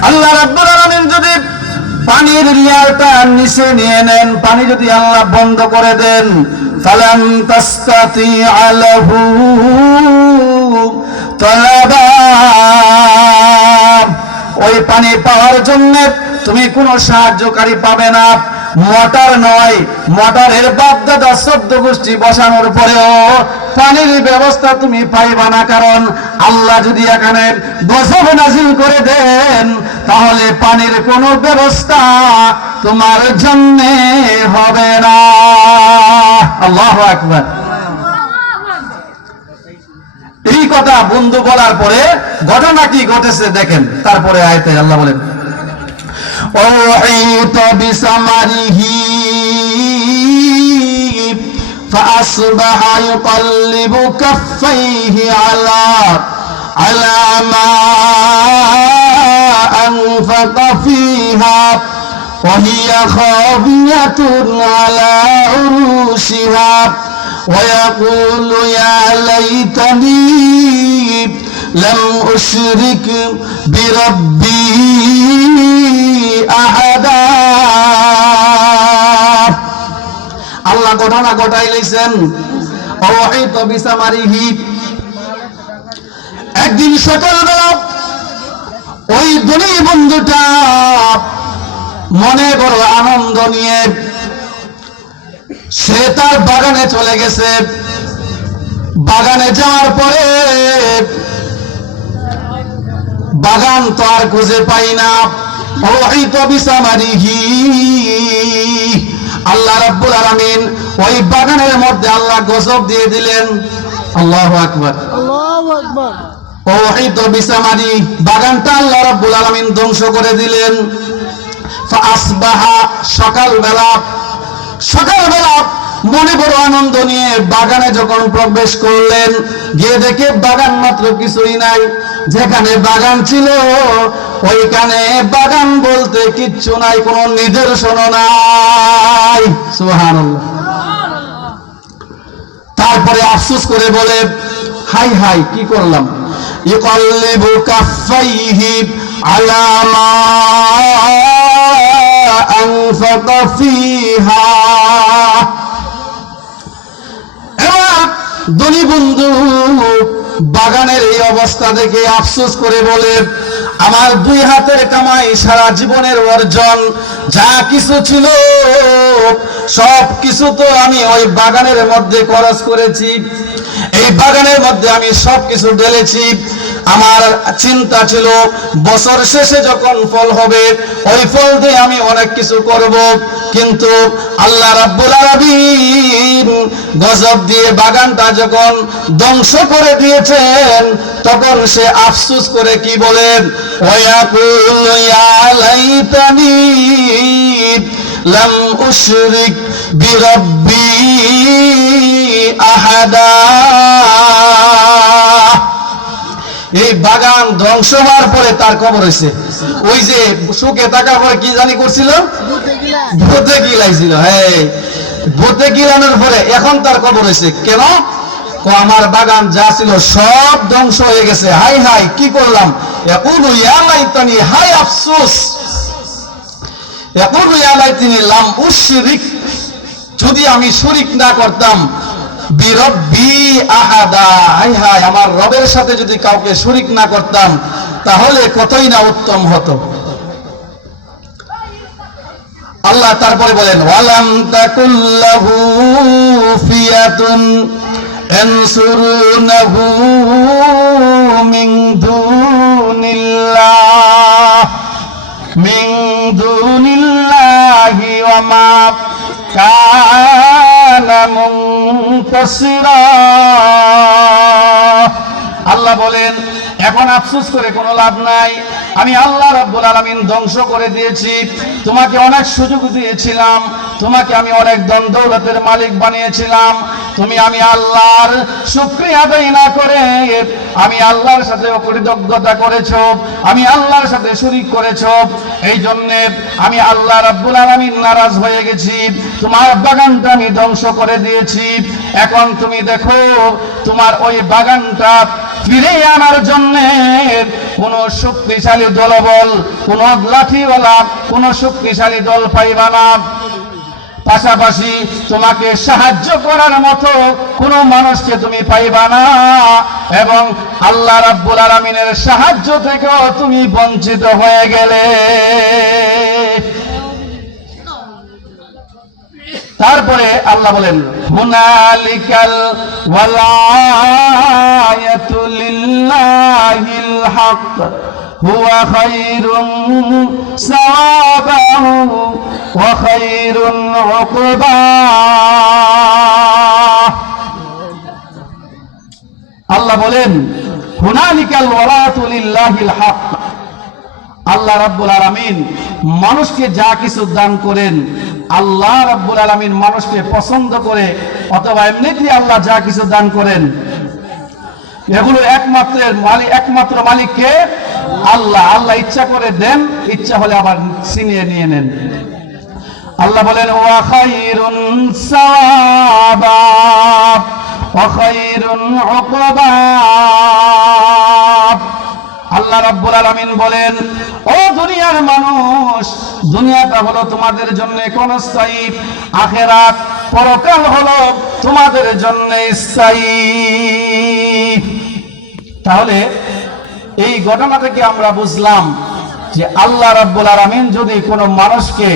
আল্লাহ রাব্বুল আলামিন যদি পানির লেয়ারটা নিচে নিয়ে নেন, পানি যদি আল্লাহ বন্ধ করে দেন, ফালান তাস্তাতিআ লাহু তলাবা, ওই পানি পাওয়ার জন্য তুমি কোনো সাহায্যকারী পাবে না। মোটর নয়, মোটরের বাপদাদা 14 গোষ্ঠী বসানোর পরেও পানির ব্যবস্থা তুমি পাইবা না, কারণ আল্লাহ যদি এখানে গজব নাজিল করে দেন তাহলে পানির কোনো ব্যবস্থা তোমার জন্য হবে না। আল্লাহু আকবার। এই কথা বন্ধু বলার পরে ঘটনা কি ঘটেছে দেখেন। তারপরে আয়াতে আল্লাহ বলেন وَأُحِيطَ بِثَمَرِهِ فَأَصْبَحَ يُقَلِّبُ كَفَّيْهِ عَلَى مَا أَنفَقَ فِيهَا وَهِيَ خَاوِيَةٌ عَلَى عُرُوشِهَا وَيَقُولُ يَا لَيْتَنِي لَمْ أُشْرِكْ بِرَبِّي أَحَدًا। আল্লাহ ঘটনা ঘটাইলেন ওয়াহিত বিসামারিহি। একদিন সকালবেলা ওই ধনী বন্ধুটা মনে বড় আনন্দ নিয়ে সে তার বাগানে চলে গেছে। বাগানে যাওয়ার পরে বাগান তো আর খুঁজে পাই না। ওয়াহিত বিসামারিহি, আল্লাহ রাব্বুল আলামিন ওই বাগানের মধ্যে আল্লাহ গজব দিয়ে দিলেন। আল্লাহু আকবার, আল্লাহু আকবার। ওয়াহিত বিসামারি, বাগানটা আল্লাহ রাব্বুল আলামিন ধ্বংস করে দিলেন। ফাআসবাহা, সকালবেলা মনে বড় আনন্দ নিয়ে বাগানে যখন প্রবেশ করলেন, গিয়ে দেখে বাগান মাত্র কিছুই নাই। যেখানে বাগান ছিল ওইখানে বাগান বলতে কিচ্ছু নাই, কোনো নিদর্শন নাই। সুবহানাল্লাহ। তারপরে আফসোস করে বলে হাই হাই কি করলাম। ইকাল্লিবু কাফাইহি আলা মা আনফাকা ফিহা। ধনী বন্ধু বাগানের এই অবস্থা দেখে আফসোস করে বলে আমার 2 হাতের কামাই, সারা জীবনের অর্জন, যা কিছু ছিল সব কিছু তো আমি ওই বাগানের মধ্যে খরচ করেছি। এই বাগানের মধ্যে আমি সব কিছু ঢেলেছি। আমার চিন্তা ছিল বছর শেষে যখন ফল হবে ওই ফল দিয়ে আমি অনেক কিছু করব, কিন্তু আল্লাহ রাব্বুল আলামিন গজব দিয়ে বাগানটা যখন ধ্বংস করে দিয়েছেন তখন সে আফসোস করে কি বলেন, ওয়ায়াকুলু ইয়া লাইতানি লাম উশরিক বিরাব্বি আহাদা। এই বাগান ধ্বংস হওয়ার পরে তার কবর হয়েছে। ওই যে সুখে থাকার পরে কি জানি করছিল, ভূতে গিলাইছিল। হ্যাঁ, ভূতে গিলানোর পরে এখন তার কবর হয়েছে। কেন? আমার বাগান যা ছিল সব ধ্বংস হয়ে গেছে। হাই হাই কি করলাম। ইয়াকুলু ইয়া লাইতানি, হাই আফসোস। ইয়াকুলু ইয়া লাইতানি লাম উশরিক, যদি আমি শরীক না করতাম বিরব্বি আহাদা, হাই হাই আমার রবের সাথে যদি কাউকে শরীক না করতাম তাহলে কতই না উত্তম হতো। আল্লাহ তারপরে বলেন ওয়ালাম তাকুল্লাহু ফিয়াতুন আনসুরুনাহু মিন দুনিল্লাহি ওয়া মা কানা মুনতাসিরা। আল্লাহ বলেন এখন আফসোস করে কোনো লাভ নাই। আমি আল্লাহ রাব্বুল আলামিন ধ্বংস করে দিয়েছি। তোমাকে অনেক সুযোগ দিয়েছিলাম, তোমাকে আমি অনেক ধন দৌলতের মালিক বানিয়েছিলাম। তুমি আমি আল্লাহর শুকরিয়া আদায় না করে আমি আল্লাহর সাথে অকৃতজ্ঞতা করেছো, আমি আল্লাহর সাথে শরীক করেছো। এই জন্য আমি আল্লাহ রাব্বুল আলামিন নারাজ হয়ে গেছি, তোমার বাগানটা আমি ধ্বংস করে দিয়েছি। এখন তুমি দেখো তোমার ওই বাগানটা ফিরে আনার জন্য কোন শক্তিশালী দলবল, কোন লাঠিওয়ালা, কোন শক্তিশালী দল পাইবা না। পাশাপাশি তোমাকে সাহায্য করার মতো কোন মানুষকে তুমি পাইবা না, এবং আল্লাহ রাব্বুল আলামিনের সাহায্য থেকেও তুমি বঞ্চিত হয়ে গেলে। তারপরে আল্লাহ বলেন হুনালিকাল ওয়ালায়াতু লিল্লাহিল হক হুয়া খায়রুন সাওয়াবাহু ওয়া খায়রুন উকবা। আল্লাহ বলেন হুনালিকাল ওয়ালায়াতু লিল্লাহিল হক, আল্লাহ রাব্বুল আলামিন মানুষকে যা কিছু দান করেন, আল্লাহ রাব্বুল আলামিন মানুষকে পছন্দ করে অথবা এমনিতেই আল্লাহ যা কিছু দান করেন এগুলো একমাত্র মালিককে আল্লাহ। আল্লাহ ইচ্ছা করে দেন, ইচ্ছা হলে আবার ছিনিয়ে নিয়ে নেন। আল্লাহ বলেন ওয়া খায়রুন সাওয়াবা ওয়া খায়রুন উকবা। আল্লাহ রাব্বুল আলামিন বলেন ও দুনিয়ার মানুষ, দুনিয়াটা হলো তোমাদের জন্য ক্ষণস্থায়ী, আখিরাত পরকাল হলো তোমাদের জন্য স্থায়ী। তাহলে এই ঘটনা থেকে আমরা বুঝলাম যে আল্লাহ রাব্বুল আলামিন যদি কোনো মানুষকে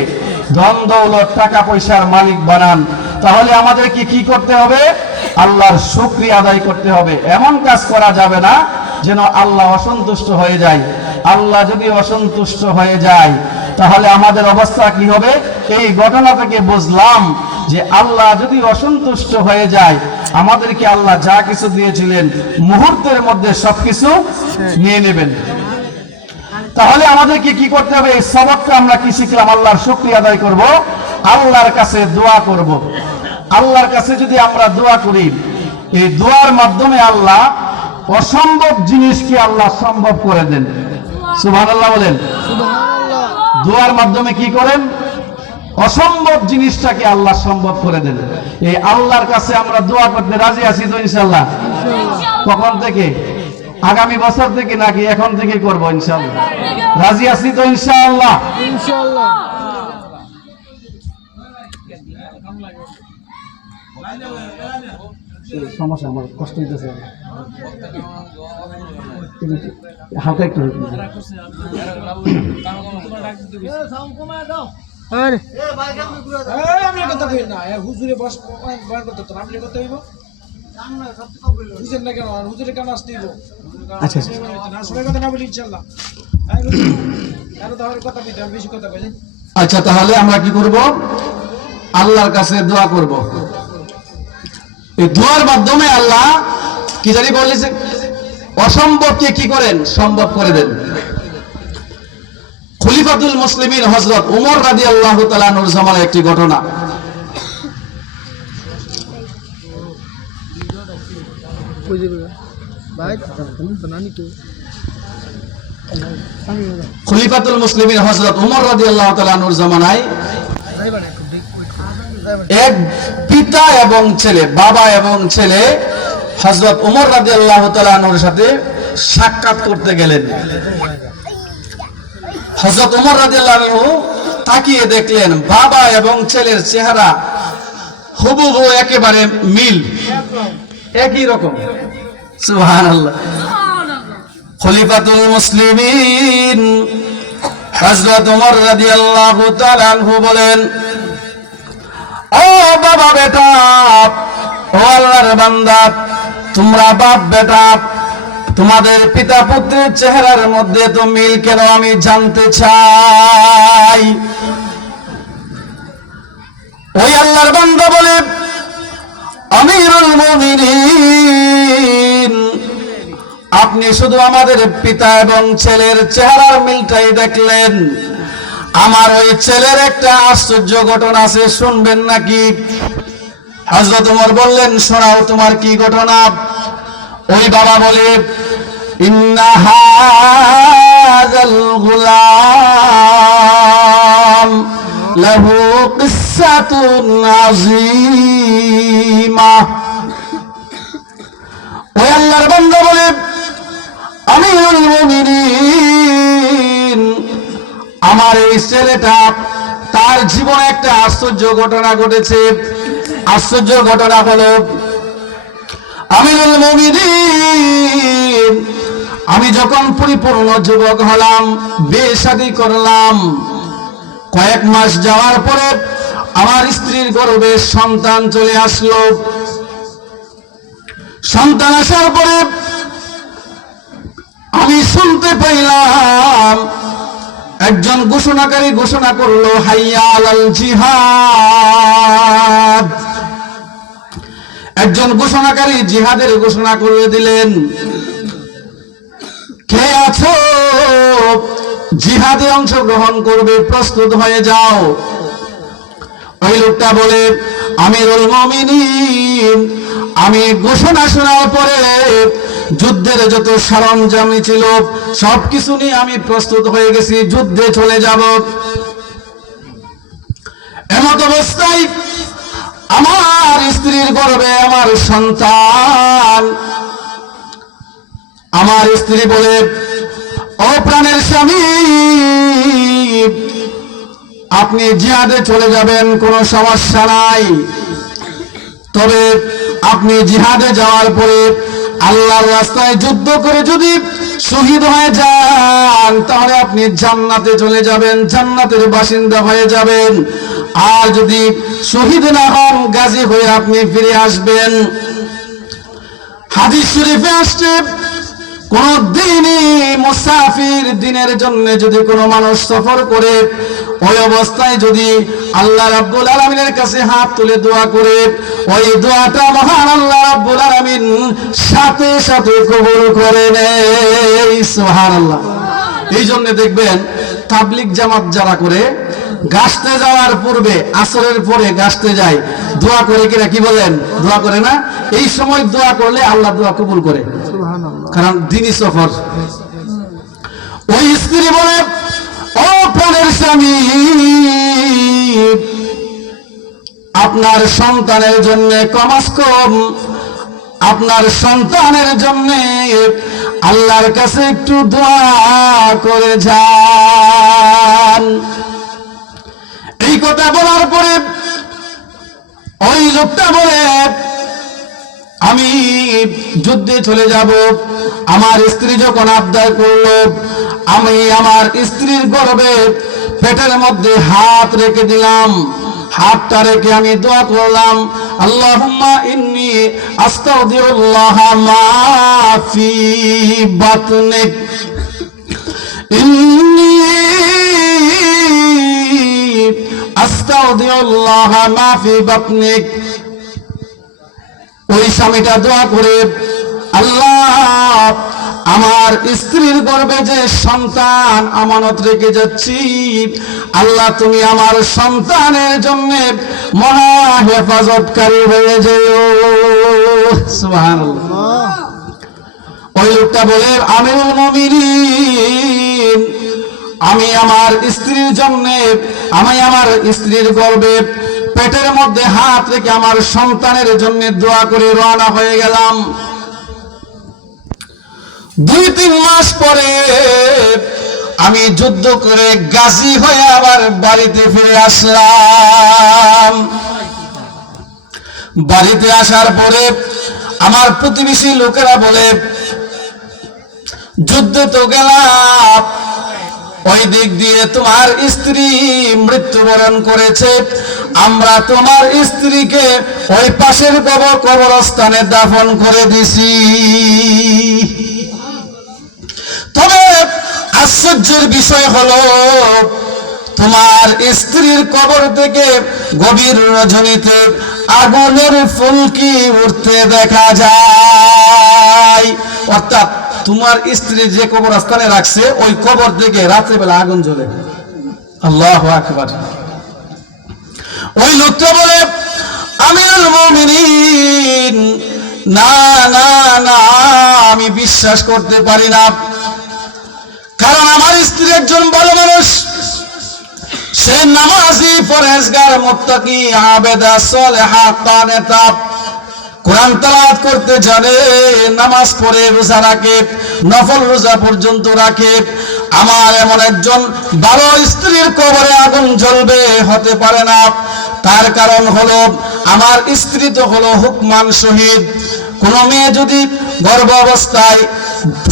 ধন দৌলত টাকা পয়সার মালিক বানান, তাহলে আমাদেরকে কি করতে হবে? আল্লাহর শুকরিয়া আদায় করতে হবে। এমন কাজ করা যাবে না যেন আল্লাহ অসন্তুষ্ট হয়ে যায়। আল্লাহ যদি অসন্তুষ্ট হয়ে যায় তাহলে আমাদের অবস্থা কি হবে? এই ঘটনা থেকে বুঝলাম যে আল্লাহ যদি অসন্তুষ্ট হয়ে যায়, আমাদেরকে আল্লাহ যা কিছু দিয়েছিলেন মুহূর্তের মধ্যে সবকিছু নিয়ে নেবেন। তাহলে আমাদেরকে কি করতে হবে? এই সবকটা আমরা কি শিখলাম? আল্লাহর শুকরিয়া আদায় করব, আল্লাহর কাছে দোয়া করব। আল্লাহর কাছে যদি আমরা দোয়া করি, এই দোয়ার মাধ্যমে আল্লাহ অসম্ভব জিনিসকে আল্লাহ সম্ভব করে দেন। সুবহানাল্লাহ বলেন। দোয়ার মাধ্যমে কি করেন? অসম্ভব জিনিসটাকে আল্লাহ সম্ভব করে দেন। এই আল্লাহর কাছে আমরা দোয়া করতে রাজি আছি তো ইনশাআল্লাহ? কখন থেকে? আগামী বছর থেকে নাকি এখন থেকে করব ইনশাআল্লাহ? রাজি আছি তো ইনশাআল্লাহ? ইনশাআল্লাহ। সমস্যা আমার কষ্ট হইতেছে, হালকা একটু আরে আমি কথা কই না, হুজুরে বস বয়ান করতে তো আপনি কথা হইব বুঝেন না কেন? হুজুরে কেন আসতে হইব? আচ্ছা না সবাই কথা না বলি ইনশাআল্লাহ। আর তাহলে কথা কইতে হবে, বেশি কথা কইলেন। আচ্ছা, তাহলে আমরা কি করব? আল্লাহর কাছে দোয়া করব। এই দোয়ার মাধ্যমে আল্লাহ কি জানি বলেছে, অসম্ভবকে কি করেন? সম্ভব করে দেন। খলিফাতুল মুসলিমিন হযরত ওমর রাদিয়াল্লাহু তাআলা আনহুর জামানার একটি ঘটনা। কই যাবে ভাই? তো নানি কই? খলিফাতুল মুসলিমিন হযরত ওমর রাদিয়াল্লাহু তাআলা আনহুর জামানায় এক পিতা এবং ছেলে, বাবা এবং ছেলে হযরত ওমর রাদিয়াল্লাহু তাআলা আনহুর সাথে সাক্ষাৎ করতে গেলেন। হযরত ওমর রাদিয়াল্লাহু আনহু তাকিয়ে দেখলেন বাবা এবং ছেলের চেহারা হুবহু একেবারে মিল, একই রকম। সুবহানাল্লাহ। খলিফাতুল মুসলিমিন হযরত ওমর রাদিয়াল্লাহু তাআলা আনহু বলেন, ও বাবা বেটা, ও আল্লাহর বান্দা, তোমরা বাপ বেটা, তোমাদের পিতা পুত্রের চেহারার মধ্যে তো মিল কেন আমি জানতে চাই। ওই আল্লাহর বান্দা বলে, আমিরুল মুমিনিন, আপনি শুধু আমাদের পিতা এবং ছেলের চেহারার মিলটাই দেখলেন, আমার ওই ছেলের একটা আশ্চর্য ঘটনা আছে, শুনবেন নাকি? হযরত ওমর বললেন, শোনাও, তোমার কি ঘটনা? ওই বাবা বলে, ইন্না হাযাল গুলাম লাহু কিসসাতুন আযীমা। ওই আল্লাহর বান্দা বলে, আমিরুল মুমিনিন, আমার এই ছেলেটা, তার জীবনে একটা আশ্চর্য ঘটনা ঘটেছে। আশ্চর্য ঘটনা হলো, আমিরুল মুমিনিন, আমি যখন পরিপূর্ণ যুবক হলাম, বিয়ে শাদী করলাম, কয়েক মাস যাওয়ার পরে আমার স্ত্রীর গর্ভে সন্তান চলে আসলো। সন্তান আসার পরে আমি শুনতে পাইলাম একজন ঘোষণাকারী ঘোষণা করলো, হাইয়া আলাল জিহাদ। একজন ঘোষণাকারী জিহাদের ঘোষণা করে দিলেন। কে আছো জিহাদে অংশগ্রহণ করবে, প্রস্তুত হয়ে যাও। ওই লোকটা বলে, আমিরুল মুমিনিন, আমি ঘোষণা শোনার পরে যুদ্ধের যত সরঞ্জাম ছিল সবকিছু নিয়ে আমি প্রস্তুত হয়ে গেছি, যুদ্ধে চলে যাব। এমত অবস্থায় আমার স্ত্রীর গর্ভে আমার সন্তান। আমার স্ত্রী বলে, ও প্রাণের স্বামী, আপনি জিহাদে চলে যাবেন, কোনো সমস্যা নাই। তবে আপনি জিহাদে যাওয়ার পরে আল্লাহর রাস্তায় যুদ্ধ করে যদি শহীদ হয়ে যান তাহলে আপনি জান্নাতে চলে যাবেন, জান্নাতের বাসিন্দা হয়ে যাবেন। আর যদি শহীদ না হন, গাজী হয়ে আপনি ফিরে আসবেন। হাদিস শরীফে আসছে, কোন দিনই মুসাফির দিনের জন্য যদি কোনো মানুষ সফর করে, ওই অবস্থায় যদি আল্লাহ রাব্বুল আলামিনের কাছে হাত তুলে দোয়া করে, ওই দোয়াটা মহান আল্লাহ রাব্বুল আলামিন সাথে সাথে কবুল করে নেয়। সুবহানাল্লাহ। এই জন্য দেখবেন তাবলিগ জামাত যারা করে, গাছতে যাওয়ার পূর্বে আসরের পরে গাছতে যায়, দোয়া করে কিনা, কি বলেন, দোয়া করে না? এই সময় দোয়া করলে আল্লাহ দোয়া কবুল করে, কারণ দিনই সফর। ওই স্ত্রী বলে, ও প্রাণের স্বামী, আপনার সন্তানের জন্য কমাস কম আপনার সন্তানের জন্য আল্লাহর কাছে একটু দোয়া করে যান। এই কথা বলার পরে ওই লোকটা বলে, আমি যুদ্ধে চলে যাব। আমার স্ত্রী যখন আবদার করলো, আমি আমার স্ত্রীর গর্ভে পেটের মধ্যে হাত রেখে দিলাম। হাতটা রেখে আমি দোয়া করলাম, আল্লাহুম্মা ইন্নী আস্তাউদিউল্লাহ মা ফি বাতনিক, ইন্নী আস্তাউদিউল্লাহ মা ফি বাতনিক। ওই স্বামীটা দোয়া করে, আল্লাহ, আমার স্ত্রীর গর্ভে যে সন্তান আমানত রেখে যাচ্ছি, আল্লাহ তুমি আমার সন্তানের জন্য মহা হেফাজতকারী হয়ে যেও। সুবহানাল্লাহ। ওই লোকটা বলে, আমিরুল মুমিনিন, আমি আমার স্ত্রীর জন্য, আমি আমার স্ত্রীর গর্ভে পেটের মধ্যে হাত রেখে আমার সন্তানের জন্য দোয়া করে রওনা হয়ে গেলাম। 2-3 মাস পরে আমি যুদ্ধ করে গাজী হয়ে আবার বাড়িতে ফিরে আসলাম। বাড়িতে আসার পরে আমার প্রতিবেশী লোকেরা বলে, যুদ্ধে তো গেলাম, ওই দিক দিয়ে তোমার স্ত্রী মৃত্যুবরণ করেছে, আমরা তোমার স্ত্রীকে ওই পাশের কবরস্থানে দাফন করে দিছি। তবে আশ্চর্যের বিষয় হলো, তোমার স্ত্রীর কবর থেকে গভীর রজনীতে আগুনের ফুলকি উঠতে দেখা যায়। অর্থাৎ তোমার স্ত্রী যে কবরস্থানে রাখছে, ওই কবর থেকে রাত্রেবেলা আগুন জ্বলে। আল্লাহু আকবার। ওই লোকটা বলে, আমিরুল মুমিনিন, না না না, আমি বিশ্বাস করতে পারি না, কারণ আমার স্ত্রী একজন ভালো মানুষ, সে নামাজি, পরহেজগার, মুত্তাকি, আবেদা, সালেহা, কানেতা, কোরআন তেলাওয়াত করতে জানে, নামাজ পড়ে, রোজা রাখে, নফল রোজা পর্যন্ত রাখে। আমার এমন একজন ভালো স্ত্রীর কবরে আগুন জ্বলবে হতে পারে না। তার কারণ হলো, আমার স্ত্রী তো হলো হুকমান শহীদ। কোন মেয়ে যদি গর্ভ অবস্থায়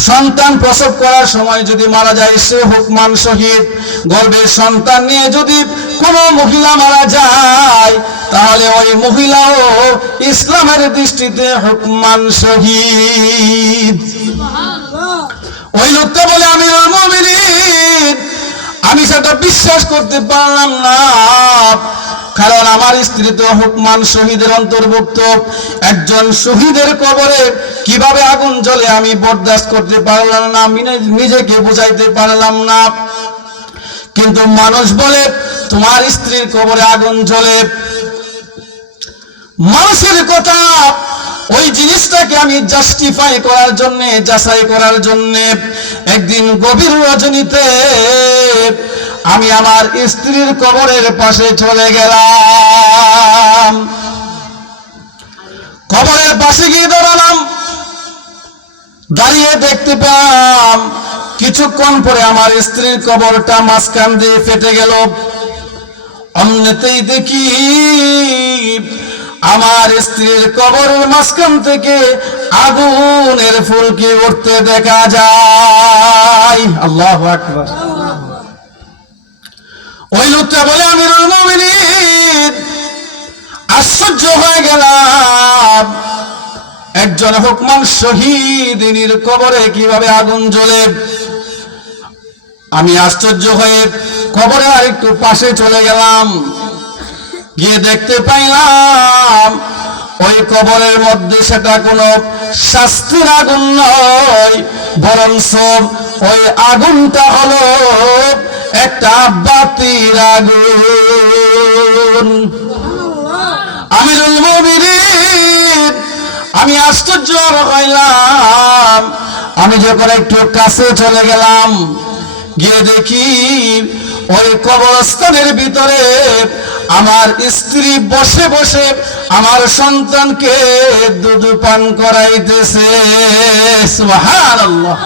সন্তান প্রসব করার সময় যদি মারা যায় সে হুকমান শহীদ। গর্ভের সন্তান নিয়ে যদি কোনো মহিলা মারা যায় তাহলে ওই মহিলাও ইসলামের দৃষ্টিতে হুকমান শহীদ। ওই লোকটা বলে আমিরুল মুমিনিন, আমি সেটা বিশ্বাস করতে পারলাম না, কারণ আমার স্ত্রী তো হুকমান শহীদের অন্তর্ভুক্ত। একজন শহীদের কবরে কিভাবে আগুন জ্বলে আমি বরদাস্ত করতে পারলাম না, আমি নিজেকে বুঝাইতে পারলাম না। কিন্তু মানুষ বলে তোমার স্ত্রীর কবরে আগুন জ্বলে। মানুষের কথা, ওই জিনিসটাকে আমি জাস্টিফাই করার জন্য, যাচাই করার জন্য একদিন গভীর রজনীতে আমি আমার স্ত্রীর কবরের পাশে চলে গেলাম। কবরের পাশে গিয়ে দাঁড়ালাম, দাঁড়িয়ে দেখতে পেলাম কিছুক্ষণ পরে আমার স্ত্রীর কবরটা মাঝখান দিয়ে ফেটে গেল। অমনেতেই দেখি আমার স্ত্রীর কবরের মাঝখান থেকে আগুনের ফুলকি উঠতে দেখা যায়। আল্লাহু আকবার। ওই লোকটা বলে আমিরুল মুমিনিন, আশ্চর্য হয়ে গেলাম, একজন হুকমান শহীদিনীর কবরে কিভাবে আগুন জ্বলে। আমি আশ্চর্য হয়ে কবরে আরেকটু পাশে চলে গেলাম, গিয়ে দেখতে পাইলাম ওই কবরের মধ্যে সেটা কোনো শাস্তির আগুন নয়, বরঞ্চ ওই আগুনটা হলো একটা বাতির আগুন। আমিরুল মুমিনিন, আমি আশ্চর্য হইলাম। আমি যখন একটু কাছে চলে গেলাম, গিয়ে দেখি ওই কবরস্থানের ভিতরে আমার স্ত্রী বসে বসে আমার সন্তানকে দুধ পান করাইতেছে। সুবহানাল্লাহ।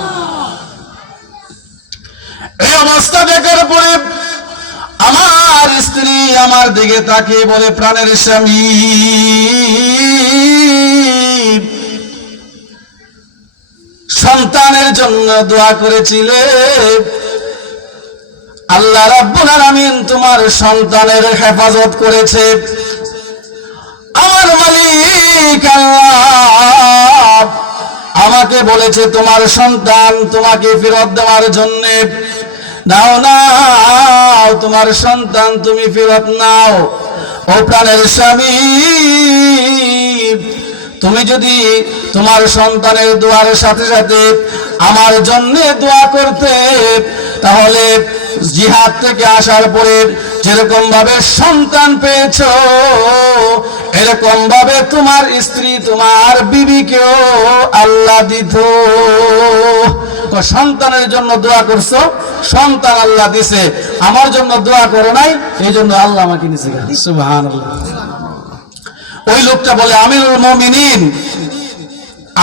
এই অবস্থা দেখার পরে আমার স্ত্রী আমার দিকে তাকিয়ে বলে, প্রাণের স্বামী, সন্তানের জন্য দোয়া করেছিলে, আল্লাহ রাব্বুল আলামিন তোমার সন্তানের হেফাজত করেছে। আমার মালিক আল্লাহ আমাকে বলেছে তোমার সন্তান তোমাকে ফেরত দেওয়ার জন্য। নাও নাও তোমার সন্তান তুমি ফেরত নাও। ও প্রাণের স্বামী, তুমি যদি তোমার সন্তানের দোয়ার সাথে সাথে আমার জন্য দোয়া করতে, তাহলে জিহাদ থেকে আসার পরে যেরকম ভাবে সন্তান পেয়েছো, এরকম ভাবে তোমার স্ত্রী তোমার বিবিকেও আল্লাহ দিত। সন্তানের জন্য দোয়া করছো, সন্তান আল্লাহ দিছে, আমার জন্য দোয়া করো নাই, এই জন্য আল্লাহ আমাকে নিছে। সুবহানাল্লাহ। ওই লোকটা বলে, আমিরুল মুমিনিন,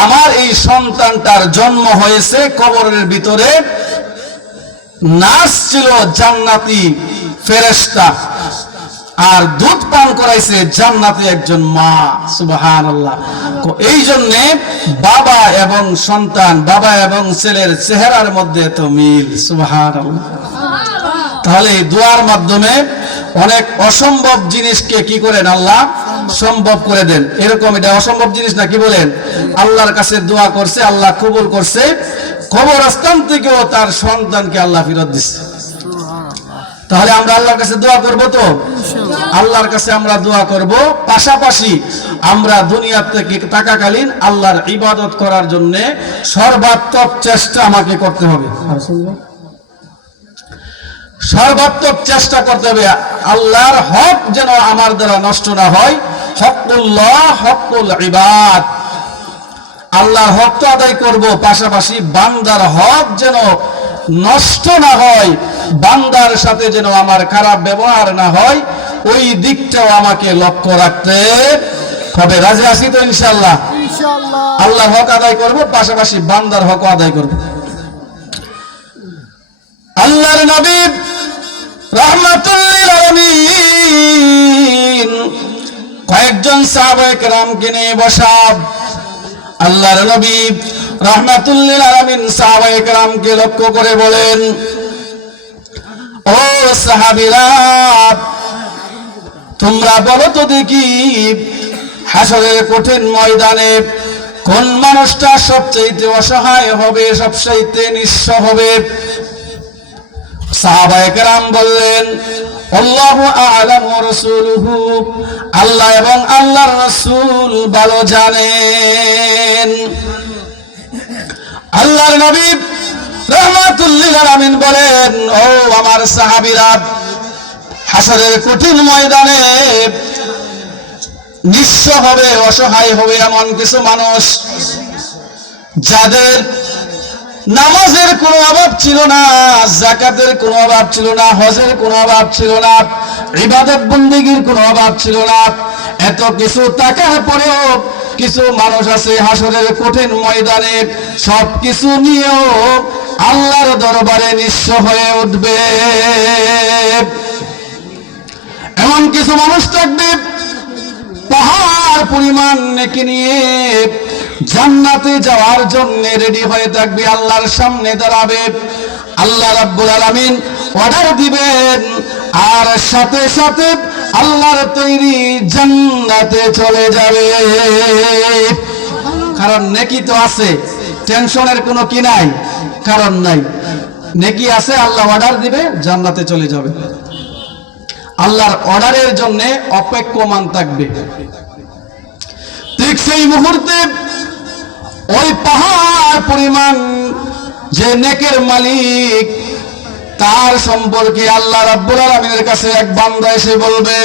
আমার এই সন্তানটার জন্ম হয়েছে কবরের ভিতরে, নার্স ছিল জান্নাতি ফেরেশতা, আর দুধ পান করাইছে জান্নাতি একজন মা। সুবহানাল্লাহ। এই জন্য বাবা এবং সন্তান, বাবা এবং ছেলের চেহারার মধ্যে এত মিল। সুবহানাল্লাহ। তাহলে এই দোয়ার মাধ্যমে অনেক অসম্ভব জিনিসকে কি করেন আল্লাহ সম্ভব করে দেন। এরকম এটা অসম্ভব জিনিস না, কি বলেন, আল্লাহর কাছে দোয়া করছে, আল্লাহ কবুল করছে, কবরস্থান থেকেও তার সন্তানকে আল্লাহ ফেরত দিচ্ছে। তাহলে আমরা আল্লাহর কাছে দোয়া করব, তো আল্লাহর কাছে আমরা দোয়া করব, পাশাপাশি আমরা দুনিয়া থেকে থাকাকালীন আল্লাহর ইবাদত করার জন্য সর্বাত্মক চেষ্টা আমাকে করতে হবে। সর্বাত্মক চেষ্টা করতে হবে, আল্লাহর হক যেন আমার দ্বারা নষ্ট না হয়। হকুল্লাহ, হকুল ইবাদ, আল্লাহর হক তো আদায় করব, পাশাপাশি বান্দার হক যেন নষ্ট না হয়, বান্দার সাথে যেন আমার খারাপ ব্যবহার না হয়, ওই দিকটাও আমাকে লক্ষ্য রাখতে হবে। রাজি আছি তো ইনশাআল্লাহ? আল্লাহর হক আদায় করব, পাশাপাশি বান্দার হক আদায় করব। আল্লাহর নবী রাহমাতুল লিল আলামিন কয়েকজন সাহাবায়ে কেরামকে নিয়ে বসা। আল্লাহর নবী রাহমাতুল লিল আলামিন সাহাবায়ে কেরামকে লক্ষ্য করে বলেন, ও সাহাবীরা, তোমরা বলো তো দেখি হাসরের কঠিন ময়দানে কোন মানুষটা সবচেয়ে অসহায় হবে, সবচেয়ে নিঃস্ব হবে? সাহাবায়ে কেরাম বললেন, আল্লাহু আ'লাম ওয়া রাসূলুহু, আল্লাহ এবং আল্লাহর রাসূল ভালো জানেন। আল্লাহর নবী রাহমাতুল লিল আলামিন বলেন, ও আমার সাহাবীরা, হাসরের কঠিন ময়দানে নিঃস্ব হবে, অসহায় হবে এমন কিছু মানুষ যাদের নামাজের কোনো অভাব ছিল না, যাকাতের কোনো অভাব ছিল না, হজের কোনো অভাব ছিল না, ইবাদত বন্দেগীর কোনো অভাব ছিল না। এত কিছু থাকার পরেও কিছু মানুষ আছে হাসরের কঠিন ময়দানে সবকিছু নিয়েও আল্লাহর দরবারে নিঃস্ব হয়ে উঠবে। এমন কিছু মানুষ থাকবে পাহাড় পরিমাণ নেকি নিয়ে জান্নাতে যাওয়ার জন্য রেডি হয়ে থাকবে, আল্লাহর সামনে দাঁড়াবে। আল্লাহ রাব্বুল আলামিন অর্ডার দিবেন আর সাথে সাথে আল্লাহর তৈরি জান্নাতে চলে যাবে। কারণ নেকি তো আছে, টেনশনের কোনো কি নাই, কারণ নাই। নেকি আছে, আল্লাহ অর্ডার দিবে, জান্নাতে চলে যাবে। আল্লাহর অর্ডারের জন্য অপেক্ষমান থাকবে। ঠিক সেই মুহূর্তে ওই পাহাড় পরিমাণ যে নেকের মালিক, তার সম্পর্কে আল্লাহ রাব্বুল আলামিনের কাছে এক বান্দা এসে বলবে,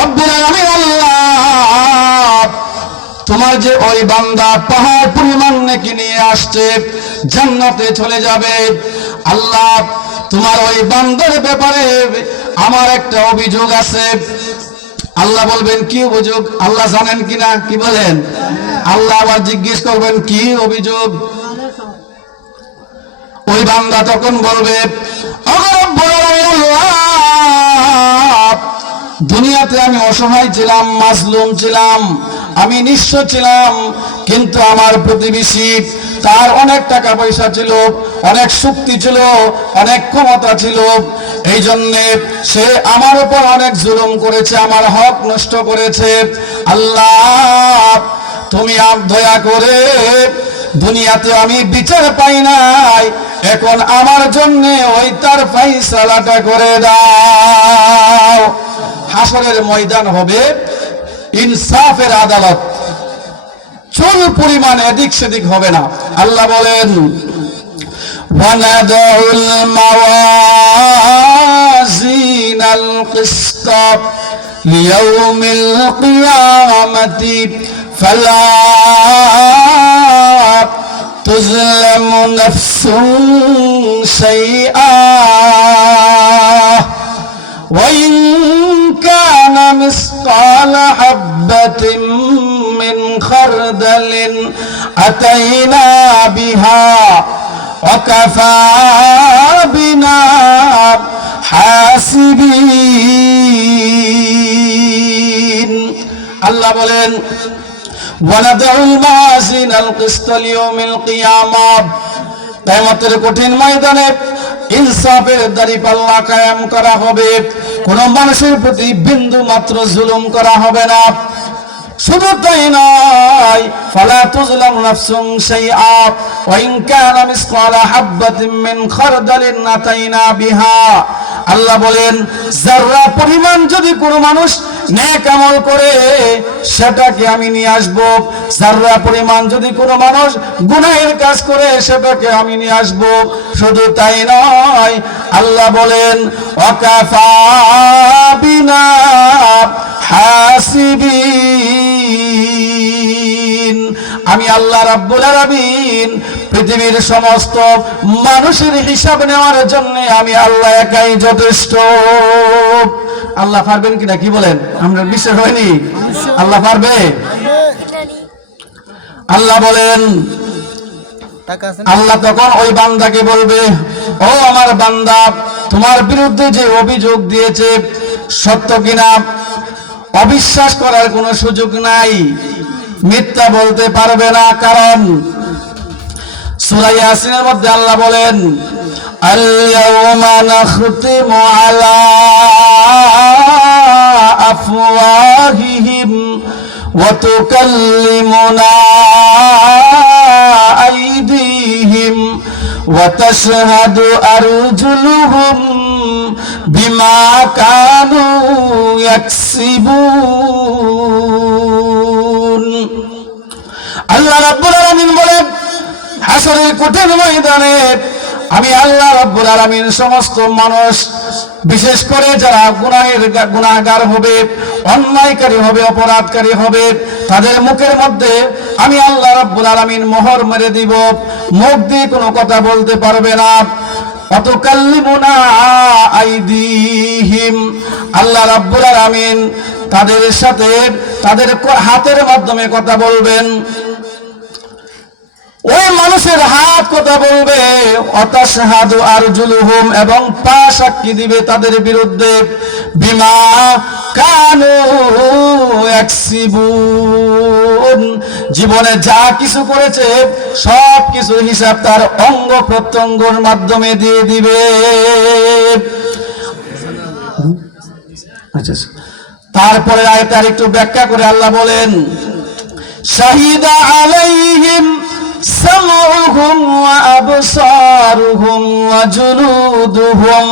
রব্বুল আলামিন আল্লাহ, তোমার যে ওই বান্দা পাহাড় পরিমাণ নেকি নিয়ে আসছে, জান্নাতে চলে যাবে, আল্লাহ তোমার ওই বান্দার ব্যাপারে আমার একটা অভিযোগ আছে। আল্লাহ বলবেন, কি অভিযোগ? আল্লাহ জানেন কিনা, কি বলেন? আল্লাহ আবার জিজ্ঞেস করবেন, কি অভিযোগ? ওই বান্দা তখন বলবে, দুনিয়াতে আমি অসহায় ছিলাম, মাজলুম ছিলাম, আমি নিঃস্ব ছিলাম, কিন্তু আমার প্রতিবেশী তার অনেক টাকা পয়সা ছিল, অনেক শক্তি ছিল, অনেক ক্ষমতা ছিল, এই জন্যে সে আমার উপর অনেক জুলুম করেছে, আমার হক নষ্ট করেছে। আল্লাহ তুমি দয়া করে, দুনিয়াতে আমি বিচার পাই নাই, এখন আমার জন্য ওই তার ফাইসালাটা করে দাও। হাসরের ময়দান হবে ইনসাফের আদালত, চুল পরিমাণ এদিক সেদিক হবে না। আল্লাহ বলেন, وَنَضَعُ الْمَوَازِينَ الْقِسْطَ لِيَوْمِ الْقِيَامَةِ فَلَا تُظْلَمُ نَفْسٌ شَيْئًا وَإِنْ كَانَ مِثْقَالَ حَبَّةٍ مِّنْ خَرْدَلٍ أَتَيْنَا بِهَا وَكَفَى بِنَا حَاسِبِينَ। আল্লাহ বলেন, وَنَضَعُ الْمَوَازِينَ الْقِسْطَ لِيَوْمِ الْقِيَامَةِ, কিয়ামতের কঠিন ময়দানে ইনসাফের দাঁড়িপাল্লা কায়েম করা হবে, কোন মানুষের প্রতি বিন্দু মাত্র জুলুম করা হবে না। শুধু তাই নয়, ফালা তুজলামু নাফসুন শাইআ ওয়া ইন কানা মিসকালা হাববাতিন মিন খারদালিন আতাইনা বিহা। আল্লাহ বলেন, যাররা পরিমাণ যদি কোনো মানুষ নেক আমল করে সেটাকে আমি নিয়ে আসব, যাররা পরিমাণ যদি কোনো মানুষ গুনাহের কাজ করে সেটাকে আমি নিয়ে আসব। শুধু তাই নয়, আল্লাহ বলেন, ওয়াকাফা বিনা হাসিবিন, আমি আল্লাহ রাব্বুল আলামিন পৃথিবীর সমস্ত মানুষের হিসাব নেওয়ার জন্য আমি আল্লাহ একাই যথেষ্ট। আল্লাহ পারবেন কিনা, কি বলেন? আমরা বিশ্বাস হয়নি আল্লাহ পারবে? আল্লাহ বলেন, আল্লাহ তখন ওই বান্দাকে বলবে, ও আমার বান্দা, তোমার বিরুদ্ধে যে অভিযোগ দিয়েছে সত্য কিনা? অবিশ্বাস করার কোনো সুযোগ নাই। মিথ্যা বলতে পারবে না। কারণ সূরা ইয়াসিনের মধ্যে আল্লাহ বলেন, আল ইয়াউমা নাখতিমু আলা আফওয়াহিহিম ওয়া তুকাল্লিমুনা আইদিহিম ওয়া তাশহাদু আরজুলুহুম বিমা কানু ইয়াকসিবুন। আল্লাহ রাব্বুল আলামিন বলেন, হাসরের কঠিন ময়দানে আমি আল্লাহ রাব্বুল আলামিন সমস্ত মানুষ, বিশেষ করে যারা গুনাহগার হবে, অন্যায়কারী হবে, অপরাধকারী হবে, তাদের মুখের মধ্যে আমি আল্লাহ রাব্বুল আলামিন মোহর মেরে দিব, মুখ দিয়ে কোনো কথা বলতে পারবে না। অতুকাল্লিমুনা আইদিহিম, আল্লাহ রাব্বুল আলামিন তাদের সাথে তাদের হাতের মাধ্যমে কথা বলবেন। ওই মানুষের হাত কথা বলবে, অতাশহাদু আরজুলুহুম, এবং পা সাক্ষী দিবে তাদের বিরুদ্ধে, বিমা কানু ইয়াকসিবুন, জীবনে যা কিছু করেছে সব কিছু হিসাব তার অঙ্গ প্রত্যঙ্গের মাধ্যমে দিয়ে দিবে। আচ্ছা, তারপরে আয়াতের একটু ব্যাখ্যা করে আল্লাহ বলেন, শাহিদা আলাইহিম সামউহুম ওয়া আবসারুহুম ওয়া জুলুদুহুম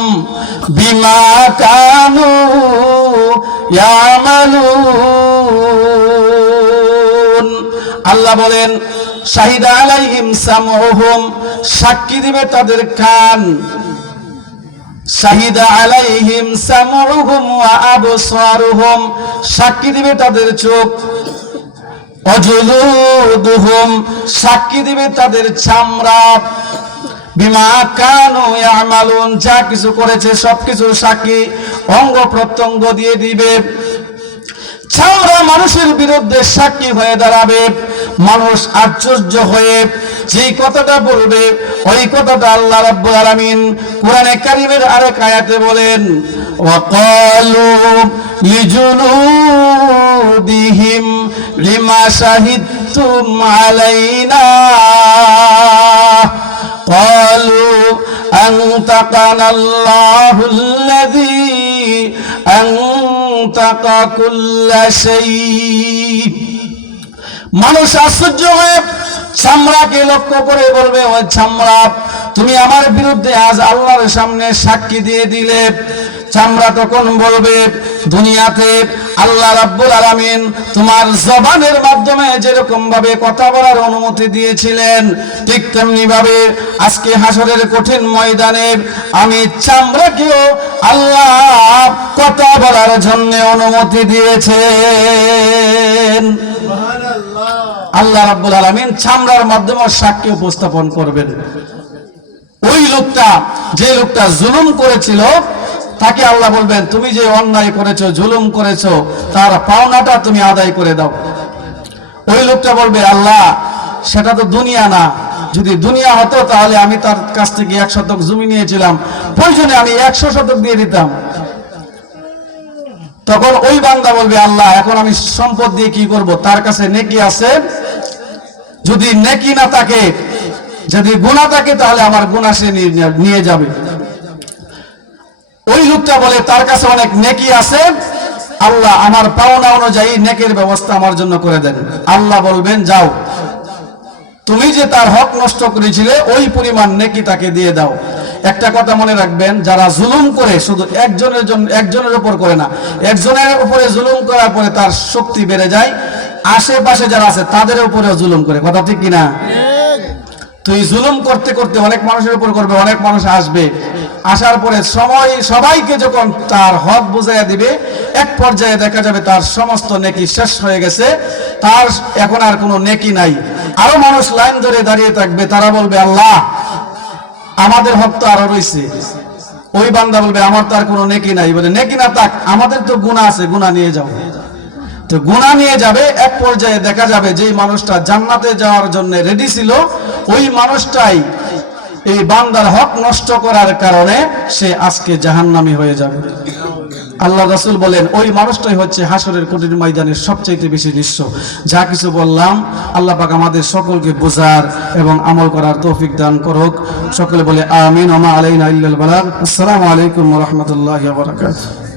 বিমা কানু ইয়ামালুন। আল্লাহ বলেন, শাহিদা আলাইহিম সামউহুম, সাক্ষী দিবে তাদের কান, শাহিদা আলাইহিম সামউহুম ওয়া আবসারুহুম, সাক্ষী দিবে তাদের চোখ, অজুলুদুহুম, সাক্ষী দিবে তাদের চামড়া, বিমা কানু ইয়ামালুন, যা কিছু করেছে সবকিছু সাক্ষী অঙ্গ প্রত্যঙ্গ দিয়ে দিবে। চামড়া মানুষের বিরুদ্ধে সাক্ষী হয়ে দাঁড়াবে। মানুষ আশ্চর্য হয়ে যে কথাটা বলবে, ওই কথাটা আল্লাহ রাব্বুল আলামিন কোরআনে কারীমের আরেক আয়াতে বলেন, ওয়াকালু লিজুলুদিহিম লিমা শাহিদতুম আলাইনা ক্বালু আনতাকানা আল্লাহুল্লাযী আনতাকা কুল্লা শাই। মানুষ আশ্চর্য হয়ে চামড়াকে লক্ষ্য করে বলবে, ওই চামড়া, তুমি আমার বিরুদ্ধে আজ আল্লাহর সামনে সাক্ষী দিয়ে দিলে। চামড়া তখন বলবে, দুনিয়াতে আল্লাহ রাব্বুল আলামিন তোমার জবানের মাধ্যমে যেরকম ভাবে কথা বলার অনুমতি দিয়েছিলেন, ঠিক তেমনি ভাবে আজকে হাসরের কঠিন ময়দানে আমি চামড়াকেও আল্লাহ কথা বলার জন্য অনুমতি দিয়েছেন। আল্লাহ রাব্বুল আলামিন চামড়ার মাধ্যমে সাক্ষী উপস্থাপন করবেন। ওই লোকটা, যে লোকটা জুলুম করেছিল, তাকে আল্লাহ বলবেন, তুমি যে অন্যায় করেছো, জুলুম করেছো, তার পাওনাটা তুমি আদায় করে দাও। ওই লোকটা বলবে, আল্লাহ সেটা তো দুনিয়া না, যদি দুনিয়া হতো তাহলে আমি তার কাছ থেকে 1 শতক জমি নিয়েছিলাম, প্রয়োজনে আমি 100 শতক দিয়ে দিতাম। তখন ওই বান্দা বলবে, আল্লাহ এখন আমি সম্পদ দিয়ে কি করব? তার কাছে নেকি আছে, যদি নেকি না থাকে, যদি গুনাহ থাকে, তাহলে আমার গুনাহ সে নিয়ে যাবে। ওই লোকটা বলে, তার কাছে অনেক নেকি আছে, আল্লাহ আমার পাওনা অনুযায়ী নেকের ব্যবস্থা আমার জন্য করে দেন। আল্লাহ বলবেন, যাও, তুমি যে তার হক নষ্ট করেছিলে ওই পরিমাণ নেকি তাকে দিয়ে দাও। একটা কথা মনে রাখবেন, যারা জুলুম করে শুধু একজনের উপর করে না, একজনের উপরে জুলুম করার পরে তার শক্তি বেড়ে যায়, আশেপাশে যারা আছে তাদের উপরেও জুলুম করে। কথা ঠিক কিনা? তুই জুলুম করতে করতে অনেক মানুষের উপর করবে, অনেক মানুষ আসবে, আসার পরে সবাইকে যখন তার হক বুঝাইয়া দিবে, এক পর্যায়ে দেখা যাবে তার সমস্ত নেকি শেষ হয়ে গেছে, তার এখন আর কোনো নেকি নাই। আরো মানুষ লাইন ধরে দাঁড়িয়ে থাকবে, তারা বলবে, আল্লাহ আমাদের হক তো আরো রয়েছে। ওই বান্দা বলবে, আমার তো আর কোনো নেকি নাই। বলে, নেকি না থাক, আমাদের তো গুনাহ আছে, গুনাহ নিয়ে যাও। তো গুনাহ নিয়ে যাবে, এক পর্যায়ে দেখা যাবে যে মানুষটা জান্নাতে যাওয়ার জন্য রেডি ছিল, ওই মানুষটাই এই বান্দার হক নষ্ট করার কারণে সে আজকে জাহান্নামী হয়ে যাবে। আল্লাহ রাসূল বলেন ওই মানুষটাই হচ্ছে হাসরের কঠিন ময়দানের সবচাইতে বেশি নিঃস্ব। যা কিছু বললাম আল্লাহ পাক আমাদের সকলকে বোঝার এবং আমল করার তৌফিক দান করুক। সকলে বলে আমিন। ওয়া মা আলাইনা ইল্লাল বালাগ। আসসালামু আলাইকুম ওয়া রাহমাতুল্লাহি ওয়া বারাকাতুহু।